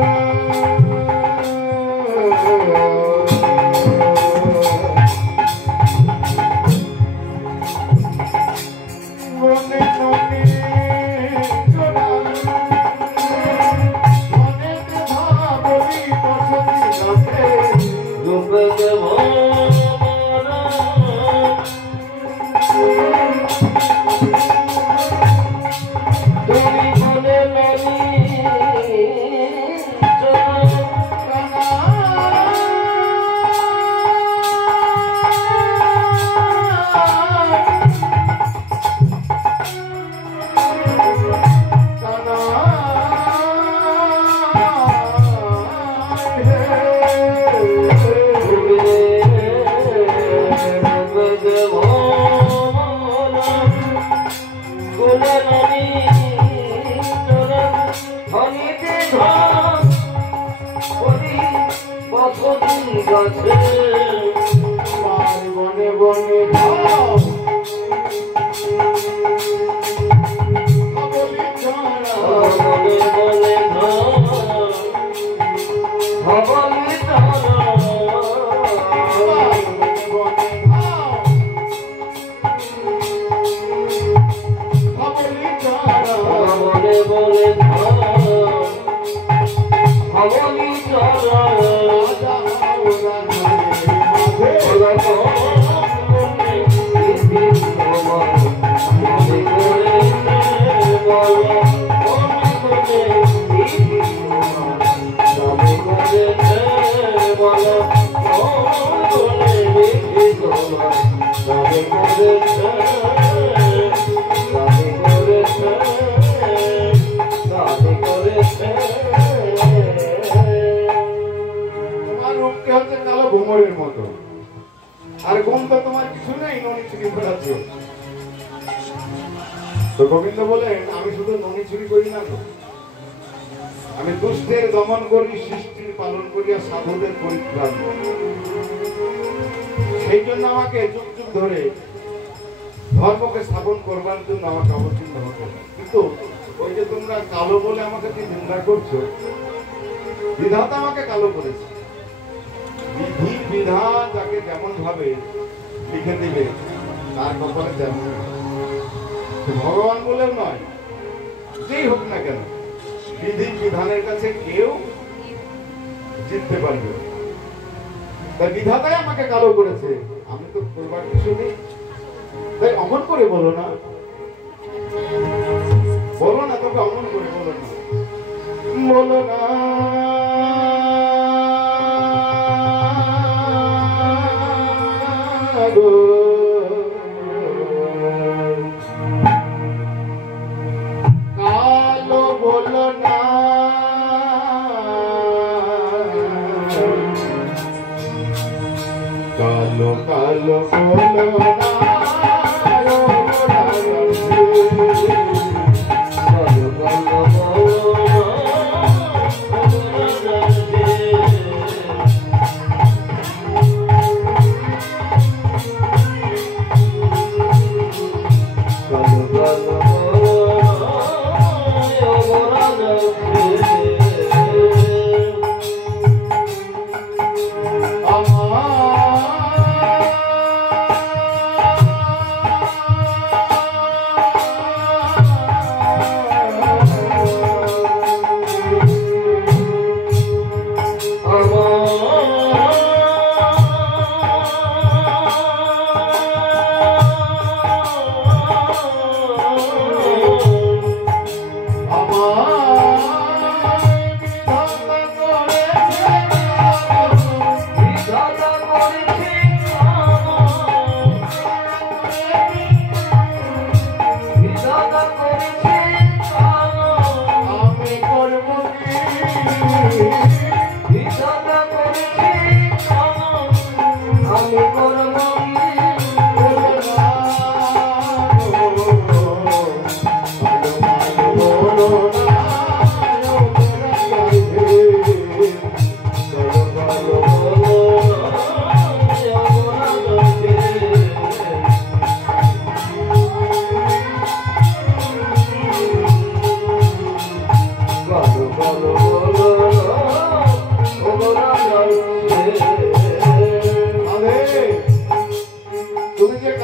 মনে মনে বনে বনে ভোমরের মতো, আর গুণ তো তোমার কিছু নেই, ননি চুরি করাচ্ছ। তো গোবিন্দ বলেন, আমি শুধু ননি চুরি করি না, আমি দুষ্টের দমন করি, সৃষ্টির পালন করি, আর সাধুদের পরিত্রাণ। সেই জন্য আমাকে যুগ যুগ ধরে ধর্মকে স্থাপন করবার জন্য আমাকে অবতীর্ণ হতে হবে। কিন্তু ওই যে তোমরা কালো বলে আমাকে যে নিন্দা করছো, বিধাতা আমাকে কালো করেছে। বিধি বিধান যাকে যেমন ভাবে লিখে দিবে তার কপালে তেমন। ভগবান বলেও নয়, যেই হোক না কেন, বিধি বিধানের কাছে কেউ জিততে পারবে। তাই বিধাতাই আমাকে কালো করেছে, আমি তো করবার কিছু নেই। তাই অমন করে বলো না, বলো না, তোকে অমন করে বলো না, বলো না। কালো বলো না, কালো কালো বলো না,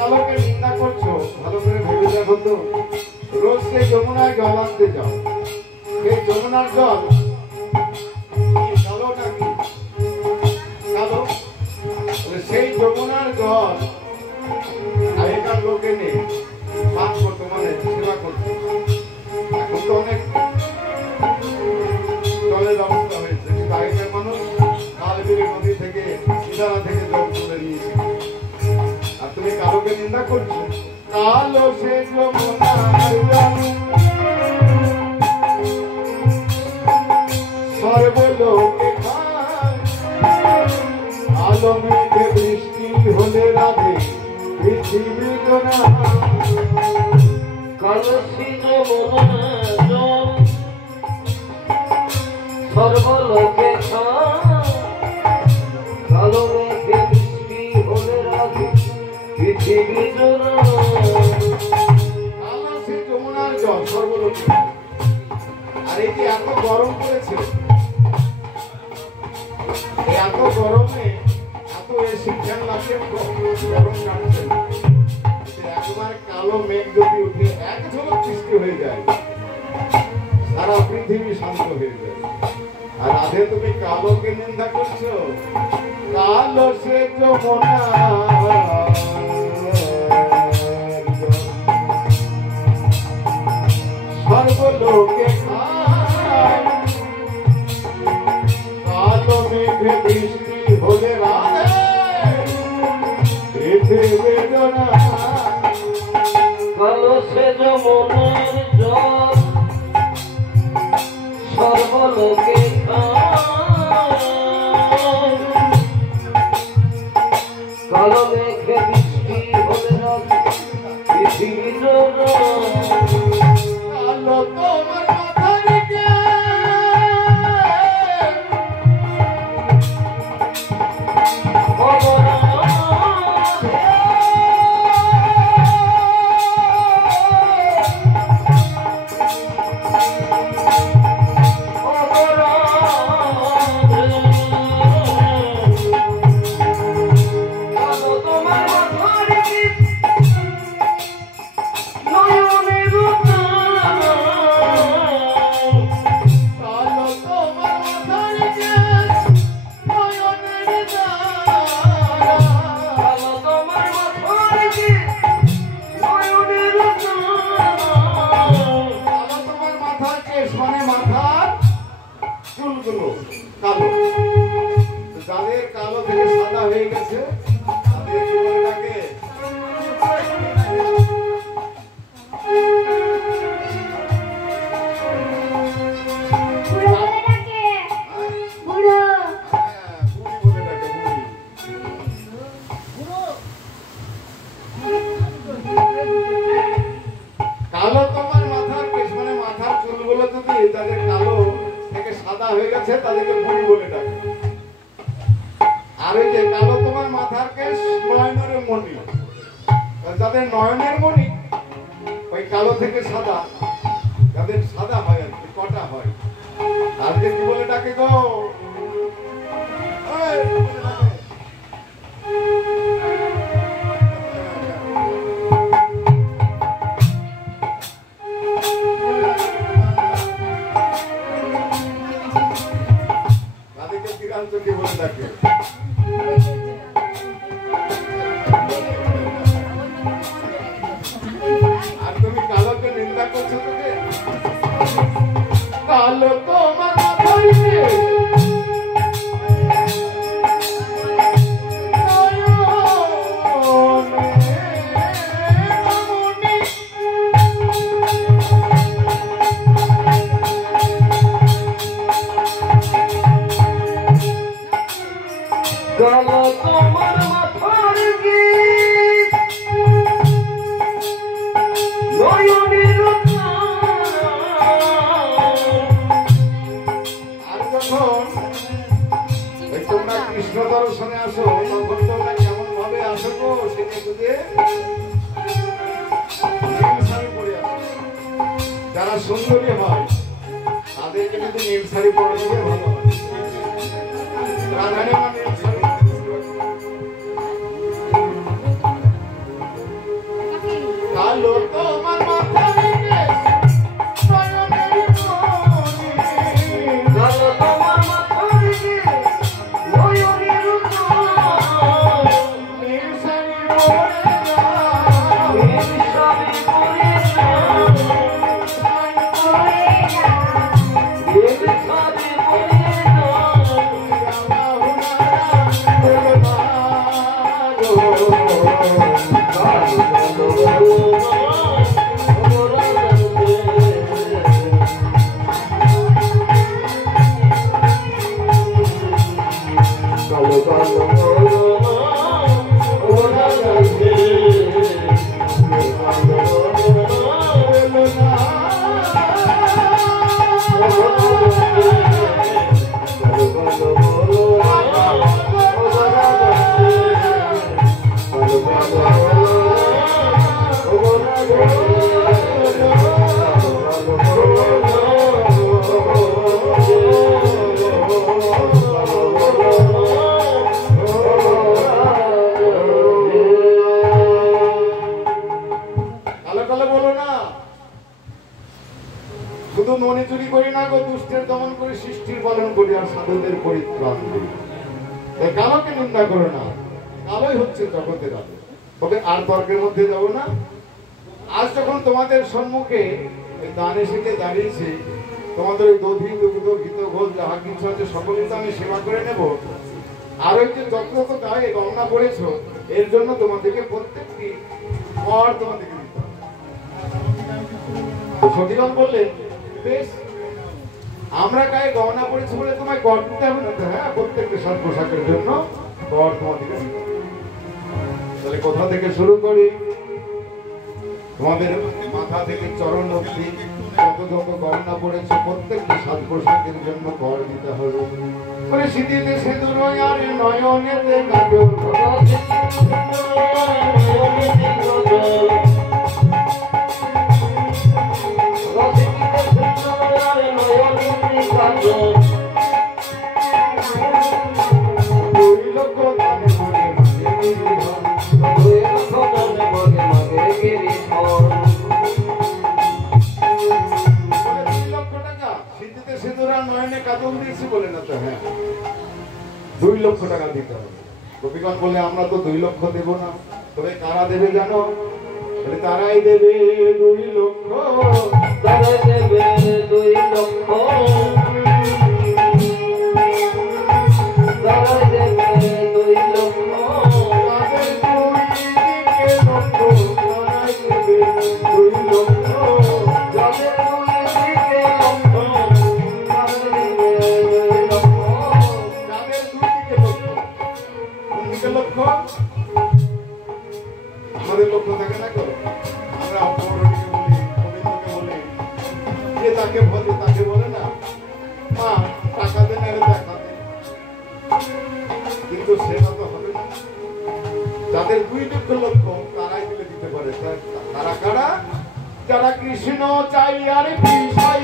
কালোকে নিন্দা করছো ভালো করে ভেবে দেখো তো। রোজ সেই যমুনায় জল আনতে যাও, সেই যমুনার জল কি কালো নাকি? কালো। সেই যমুনার জল আগেকার লোকে নেই পান করতো, মানে সেবা করতো। এখন তো অনেক জলের ব্যবস্থা হয়েছে, কিন্তু আগেকার মানুষ কালবিরি নদী থেকে ইদারা থেকে জল তুলে নিয়েছে। আর তুমি কালোকে নিন্দা করছো। কালো সে যমুনার জল সর্বলোকে খায়, আলো মেঘে বৃষ্টি হলে রাধে পৃথিবী জোনা। কালো সে যমুনার জল সর্বলোকে খায়, কালো মেঘে বৃষ্টি হলে রাধে পৃথিবী জোড়া। কালো সে যমুনার জল সর্বলোকে। আর এই যে এত গরম পড়েছে, এই এত গরমে এত এসি ফ্যান লাগিয়ে গরম কাটছে না। একবার কালো মেঘ যদি উঠে এক ঝলক বৃষ্টি হয়ে যায়, সারা পৃথিবী শান্ত হয়ে যায়। আর রাধে তুমি কালোকে নিন্দা করছো। কালো সে যমুনা সর্বলোকে খায়, কালো মেঘে বৃষ্টি হলে রাধে পৃথিবী জোনা। কালো সে যমুনার জল সর্বলোকে খায়, কালো মেঘে বৃষ্টি হলে রাধে পৃথিবী জোড়া। কালো তোমার মাথার কে কালো। যাদের কালো থেকে সাদা হয়ে গেছে তাদের কি বলে ডাকে? বুড়ো বলে ডাকে। বুড়ো। হ্যাঁ, বুড়ি বলে ডাকে, বুড়ি। কালো তোমার মাথার কেশ, মানে মাথার চুলগুলো যদি তাদের কালো থেকে সাদা হয়ে গেছে তাদেরকে বুড়ি বলে ডাকে। আর ওই যে কালো তোমার মাথার কেশ নয়নের মণি, যাদের নয়নের মণি ওই কালো থেকে সাদা, যাদের সাদা হয় আর কি, কটা হয়, তাদেরকে কি বলে ডাকে গো? এই, কি বলে ডাকে? তাদেরকে তিরাঞ্চ কি বলে ডাকে? আর তুমি কালোকে নিন্দা করছো তোকে? কালো তোমার মাথার কেশ, কালো তোমার মাথার গীত নয়নের আর যখন ওই তোমরা কৃষ্ণ দর্শনে আসো তখন তোমরা কেমন ভাবে আসো গো? সেটা বুঝে নীল শাড়ি পরে আসো। যারা সুন্দরী হয় তাদেরকে কিন্তু নীল শাড়ি পরে দিলে ভালো হয়। রাধারানী নীল শাড়ি শুধু মনে চুরি করি না গো, দুষ্টের দমন করে সৃষ্টির পালন করি আর সাধুদের পরিত্রাণ করি। তাই কালোকে নিন্দা করো না, কালোই হচ্ছে জগতের আলো। তবে আর তর্কের মধ্যে যাব না। আজ যখন তোমাদের সম্মুখে দানে শিখে দাঁড়িয়েছে, তোমাদের ওই দধি দুগ্ধ ঘিত ঘোল যাহা কিছু আছে সকলেই তো আমি সেবা করে নেব। আর ওই যে যত গায়ে গণনা করেছ, এর জন্য তোমাদেরকে প্রত্যেকটি কর তোমাদেরকে দিতে হবে। সতীগণ বললেন, বেশ, আমরা গায়ে গহনা পড়েছি বলে তোমায় কর দিতে হবে না? হ্যাঁ, প্রত্যেকটা সাজ পোশাকের জন্য কর তোমাদেরকে দিতে হবে। তাহলে কোথা থেকে শুরু করি? তোমাদের মাথা থেকে চরণ অবধি যত যত গহনা পড়েছে প্রত্যেকটি সাজ পোশাকের জন্য কর দিতে হবে। বলে শীতিতে সিঁদুর আর নয়নেতে কাজল, বলে না তো? হ্যাঁ, 2 লক্ষ টাকা দিতে হবে। গোপীগণ বলে, আমরা তো 2 লক্ষ দেব না। তবে কারা দেবে জানো? বলে তারাই দেবে 2 লক্ষ, তারাই দেবে 2 লক্ষ, তারাই দেবে 2 লক্ষ, তাদের 2 দিকে লক্ষ, তারাই দেবে 2 লক্ষ, তাদের 2 দিকে লক্ষ, তারাই দেবে 2 লক্ষ, তাদের 2 দিকে লক্ষ। কোন দিকে লক্ষ? আমাদের লক্ষ্য থাকে না? আমরা পৌরণীকে বলি, গোবিন্দকে বলি, যে তাকে বলে না, মা টাকা দেন আরে দেখা দেন, কিন্তু সেটা তো হবে না। যাদের 2 লক্ষ লক্ষ্য, তারাই দিলে দিতে পারে। তারা কারা? যারা কৃষ্ণ চাই আর বিষয়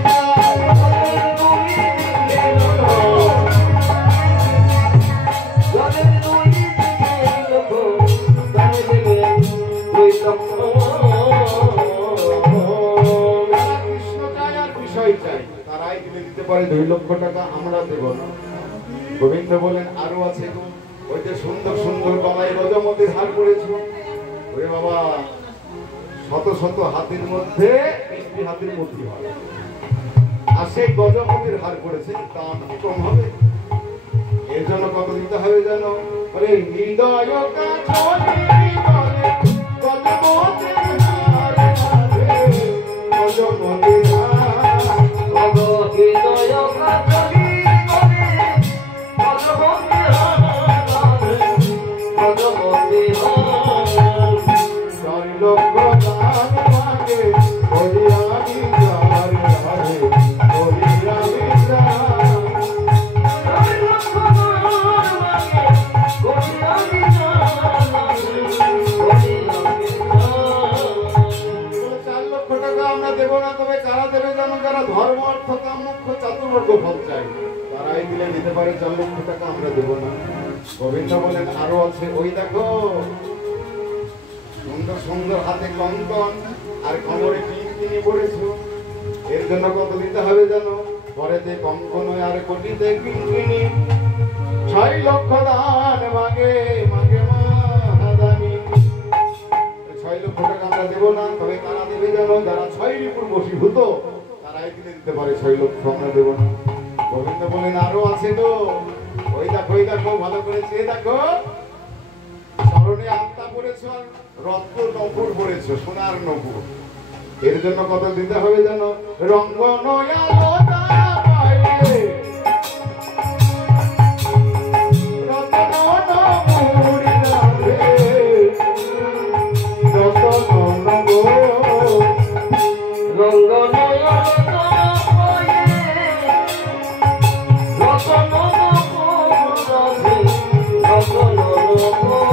চাই, তারাই দিলে দিতে পারে 2 লক্ষ টাকা, আমরা দেব না। গোবিন্দ বলেন, আরো আছে গো, ওই যে সুন্দর সুন্দর গলায় গজমতির হার পড়েছ, ওরে বাবা, শত শত হাতের মধ্যে 20টি হাতের মূর্তি হয়, আর সেই গজমতির হার পড়েছে, দাম কি কম হবে? এর জন্য কত দিতে হবে জানো? বলে হৃদয় কাছলি বলে গজমতির হার, গজমতির হার, হৃদয় কাছলি বলে গজমতির হার, গজমতির হার, 4 লক্ষ দান মাগে হরি আমি যার হারে, হরি আমি যার, 4 লক্ষ দান মাগে হরি আমি যার, হরি আমি যার। 4 লক্ষ টাকা আমরা দেব না। তবে কারা দেবে জানো? যারা ধর্ম অর্থ কাম মোক্ষ চতুর্বর্গ ফল চাই, তারাই দিলে দিতে পারে 4 লক্ষ টাকা, আমরা দেব না। গোবিন্দ বলেন, আরো আছে, ওই দেখো সুন্দর সুন্দর হাতে কঙ্কন আর কোমরে টিনটিনি পড়েছো, এর জন্য কত দিতে হবে জানো? পরেতে কঙ্কন আর কোটিতে কিনকিনি, 6 লক্ষ দান মাগে মাগে মাদানি। 6 লক্ষ টাকা আমরা দেব না। তবে কারা দেবে জানো? যারা 6 রিপুর বশীভূত, তারাই দিলে দিতে পারে 6 লক্ষ, আমরা দেব না। গোবিন্দ বলেন, আরো আছে তো, ওই দেখো ভালো করে চেয়ে দেখো, স্মরণে আত্মা পড়েছো আর রত্ন নপুর পড়েছো, সোনার নপুর। এর জন্য কত দিতে হবে জানো? রঙ্গ নয়ালতা পাইলে রত্ন নপুর রাধে, রত্ন নপুর রঙ্গ নয়নতা পাইলে রতন নকুল রাধে, রতন নকুল।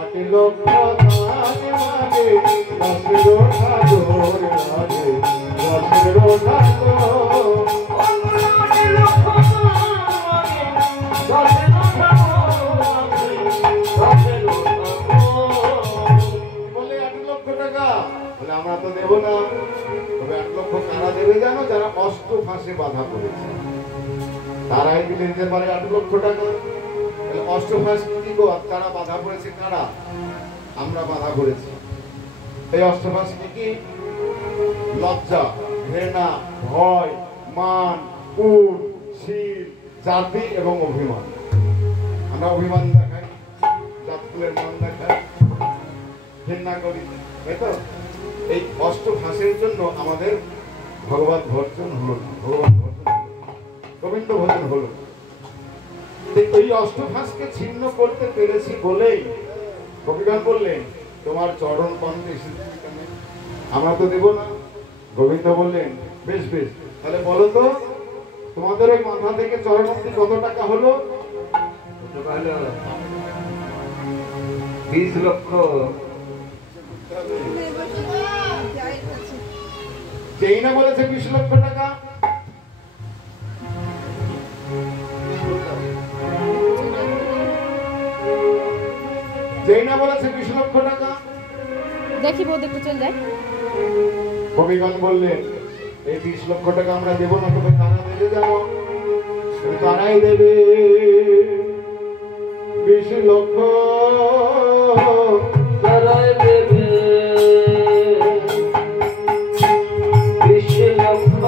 8 লক্ষ ধান মাগে দশের ঠাকুর রাধে, দশের ঠাকুর। বলে 8 লক্ষ টাকা, বলে আমরা তো দেব না। তবে 8 লক্ষ কারা দেবে জানো? যারা অষ্ট ফাঁসে বাধা পড়েছে, তারাই দিলে দিতে পারে 8 লক্ষ টাকা। তাহলে অষ্ট ফাঁস কি গো? তারা বাধা পড়েছে কারা? আমরা বাধা পড়েছি। এই অষ্ট ফাঁস কি? লজ্জা, ঘৃণা, ভয়, মান, কুল, শীল, জাতি এবং অভিমান। আমরা অভিমান দেখাই, জাতকুলের মান দেখাই, ঘৃণা করি, তাই তো? এই অষ্ট ফাঁসের জন্য আমাদের ভগবত ভর্জন হলো না, ভগবান ভর্জন গোবিন্দ ভজন হলো। এই অষ্ট ফাঁসকে ছিন্ন করতে পেরেছি বলেই কবিগান বললেন তোমার চরণ পন্থে এসেছি কেন? আমরা তো দেব না। গোবিন্দ বললেন বেশ বেশ, তাহলে বলো তো তোমাদের ওই মাথা থেকে চরণ অবধি কত টাকা হলো? 20 লক্ষ। যেই না বলেছে 20 লক্ষ টাকা, যেই না বলেছে 20 লক্ষ টাকা, দেখি বৌদি একটু চল যাই। কবিগণ বললেন এই 20 লক্ষ টাকা আমরা দেব না। তবে কারা দেবে জানো? তারাই দেবে 20 লক্ষ। তারাই দেবে 20 লক্ষ।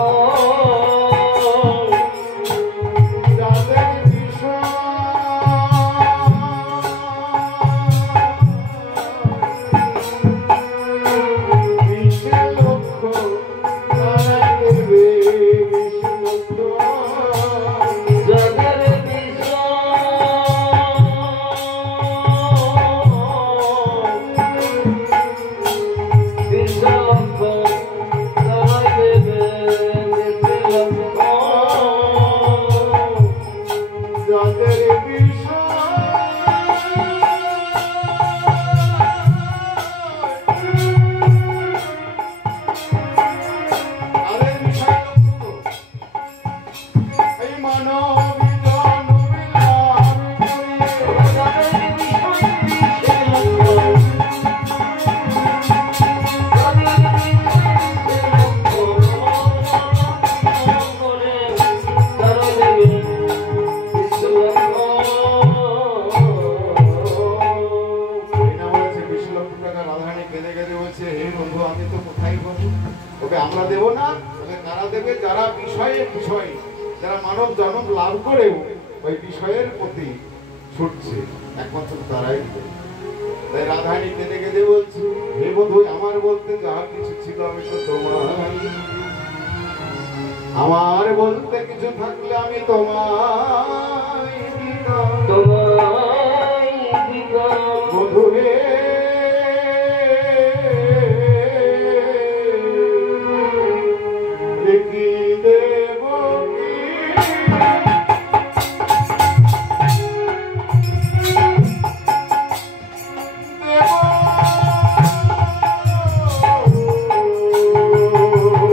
যাদের বিষয় আমরা দেব না। তবে কারা দেবে? যারা বিষয়ে যারা মানব জন্ম লাভ করেও ওই বিষয়ের প্রতি ছুটছে, একমাত্র তারাই দেবে। তাই রাধারানী কেঁদে কেঁদে বলছে হে বধূ, আমার বলতে যাহা কিছু ছিল আমি তো তোমার, আমার বলতে কিছু থাকলে আমি তোমার।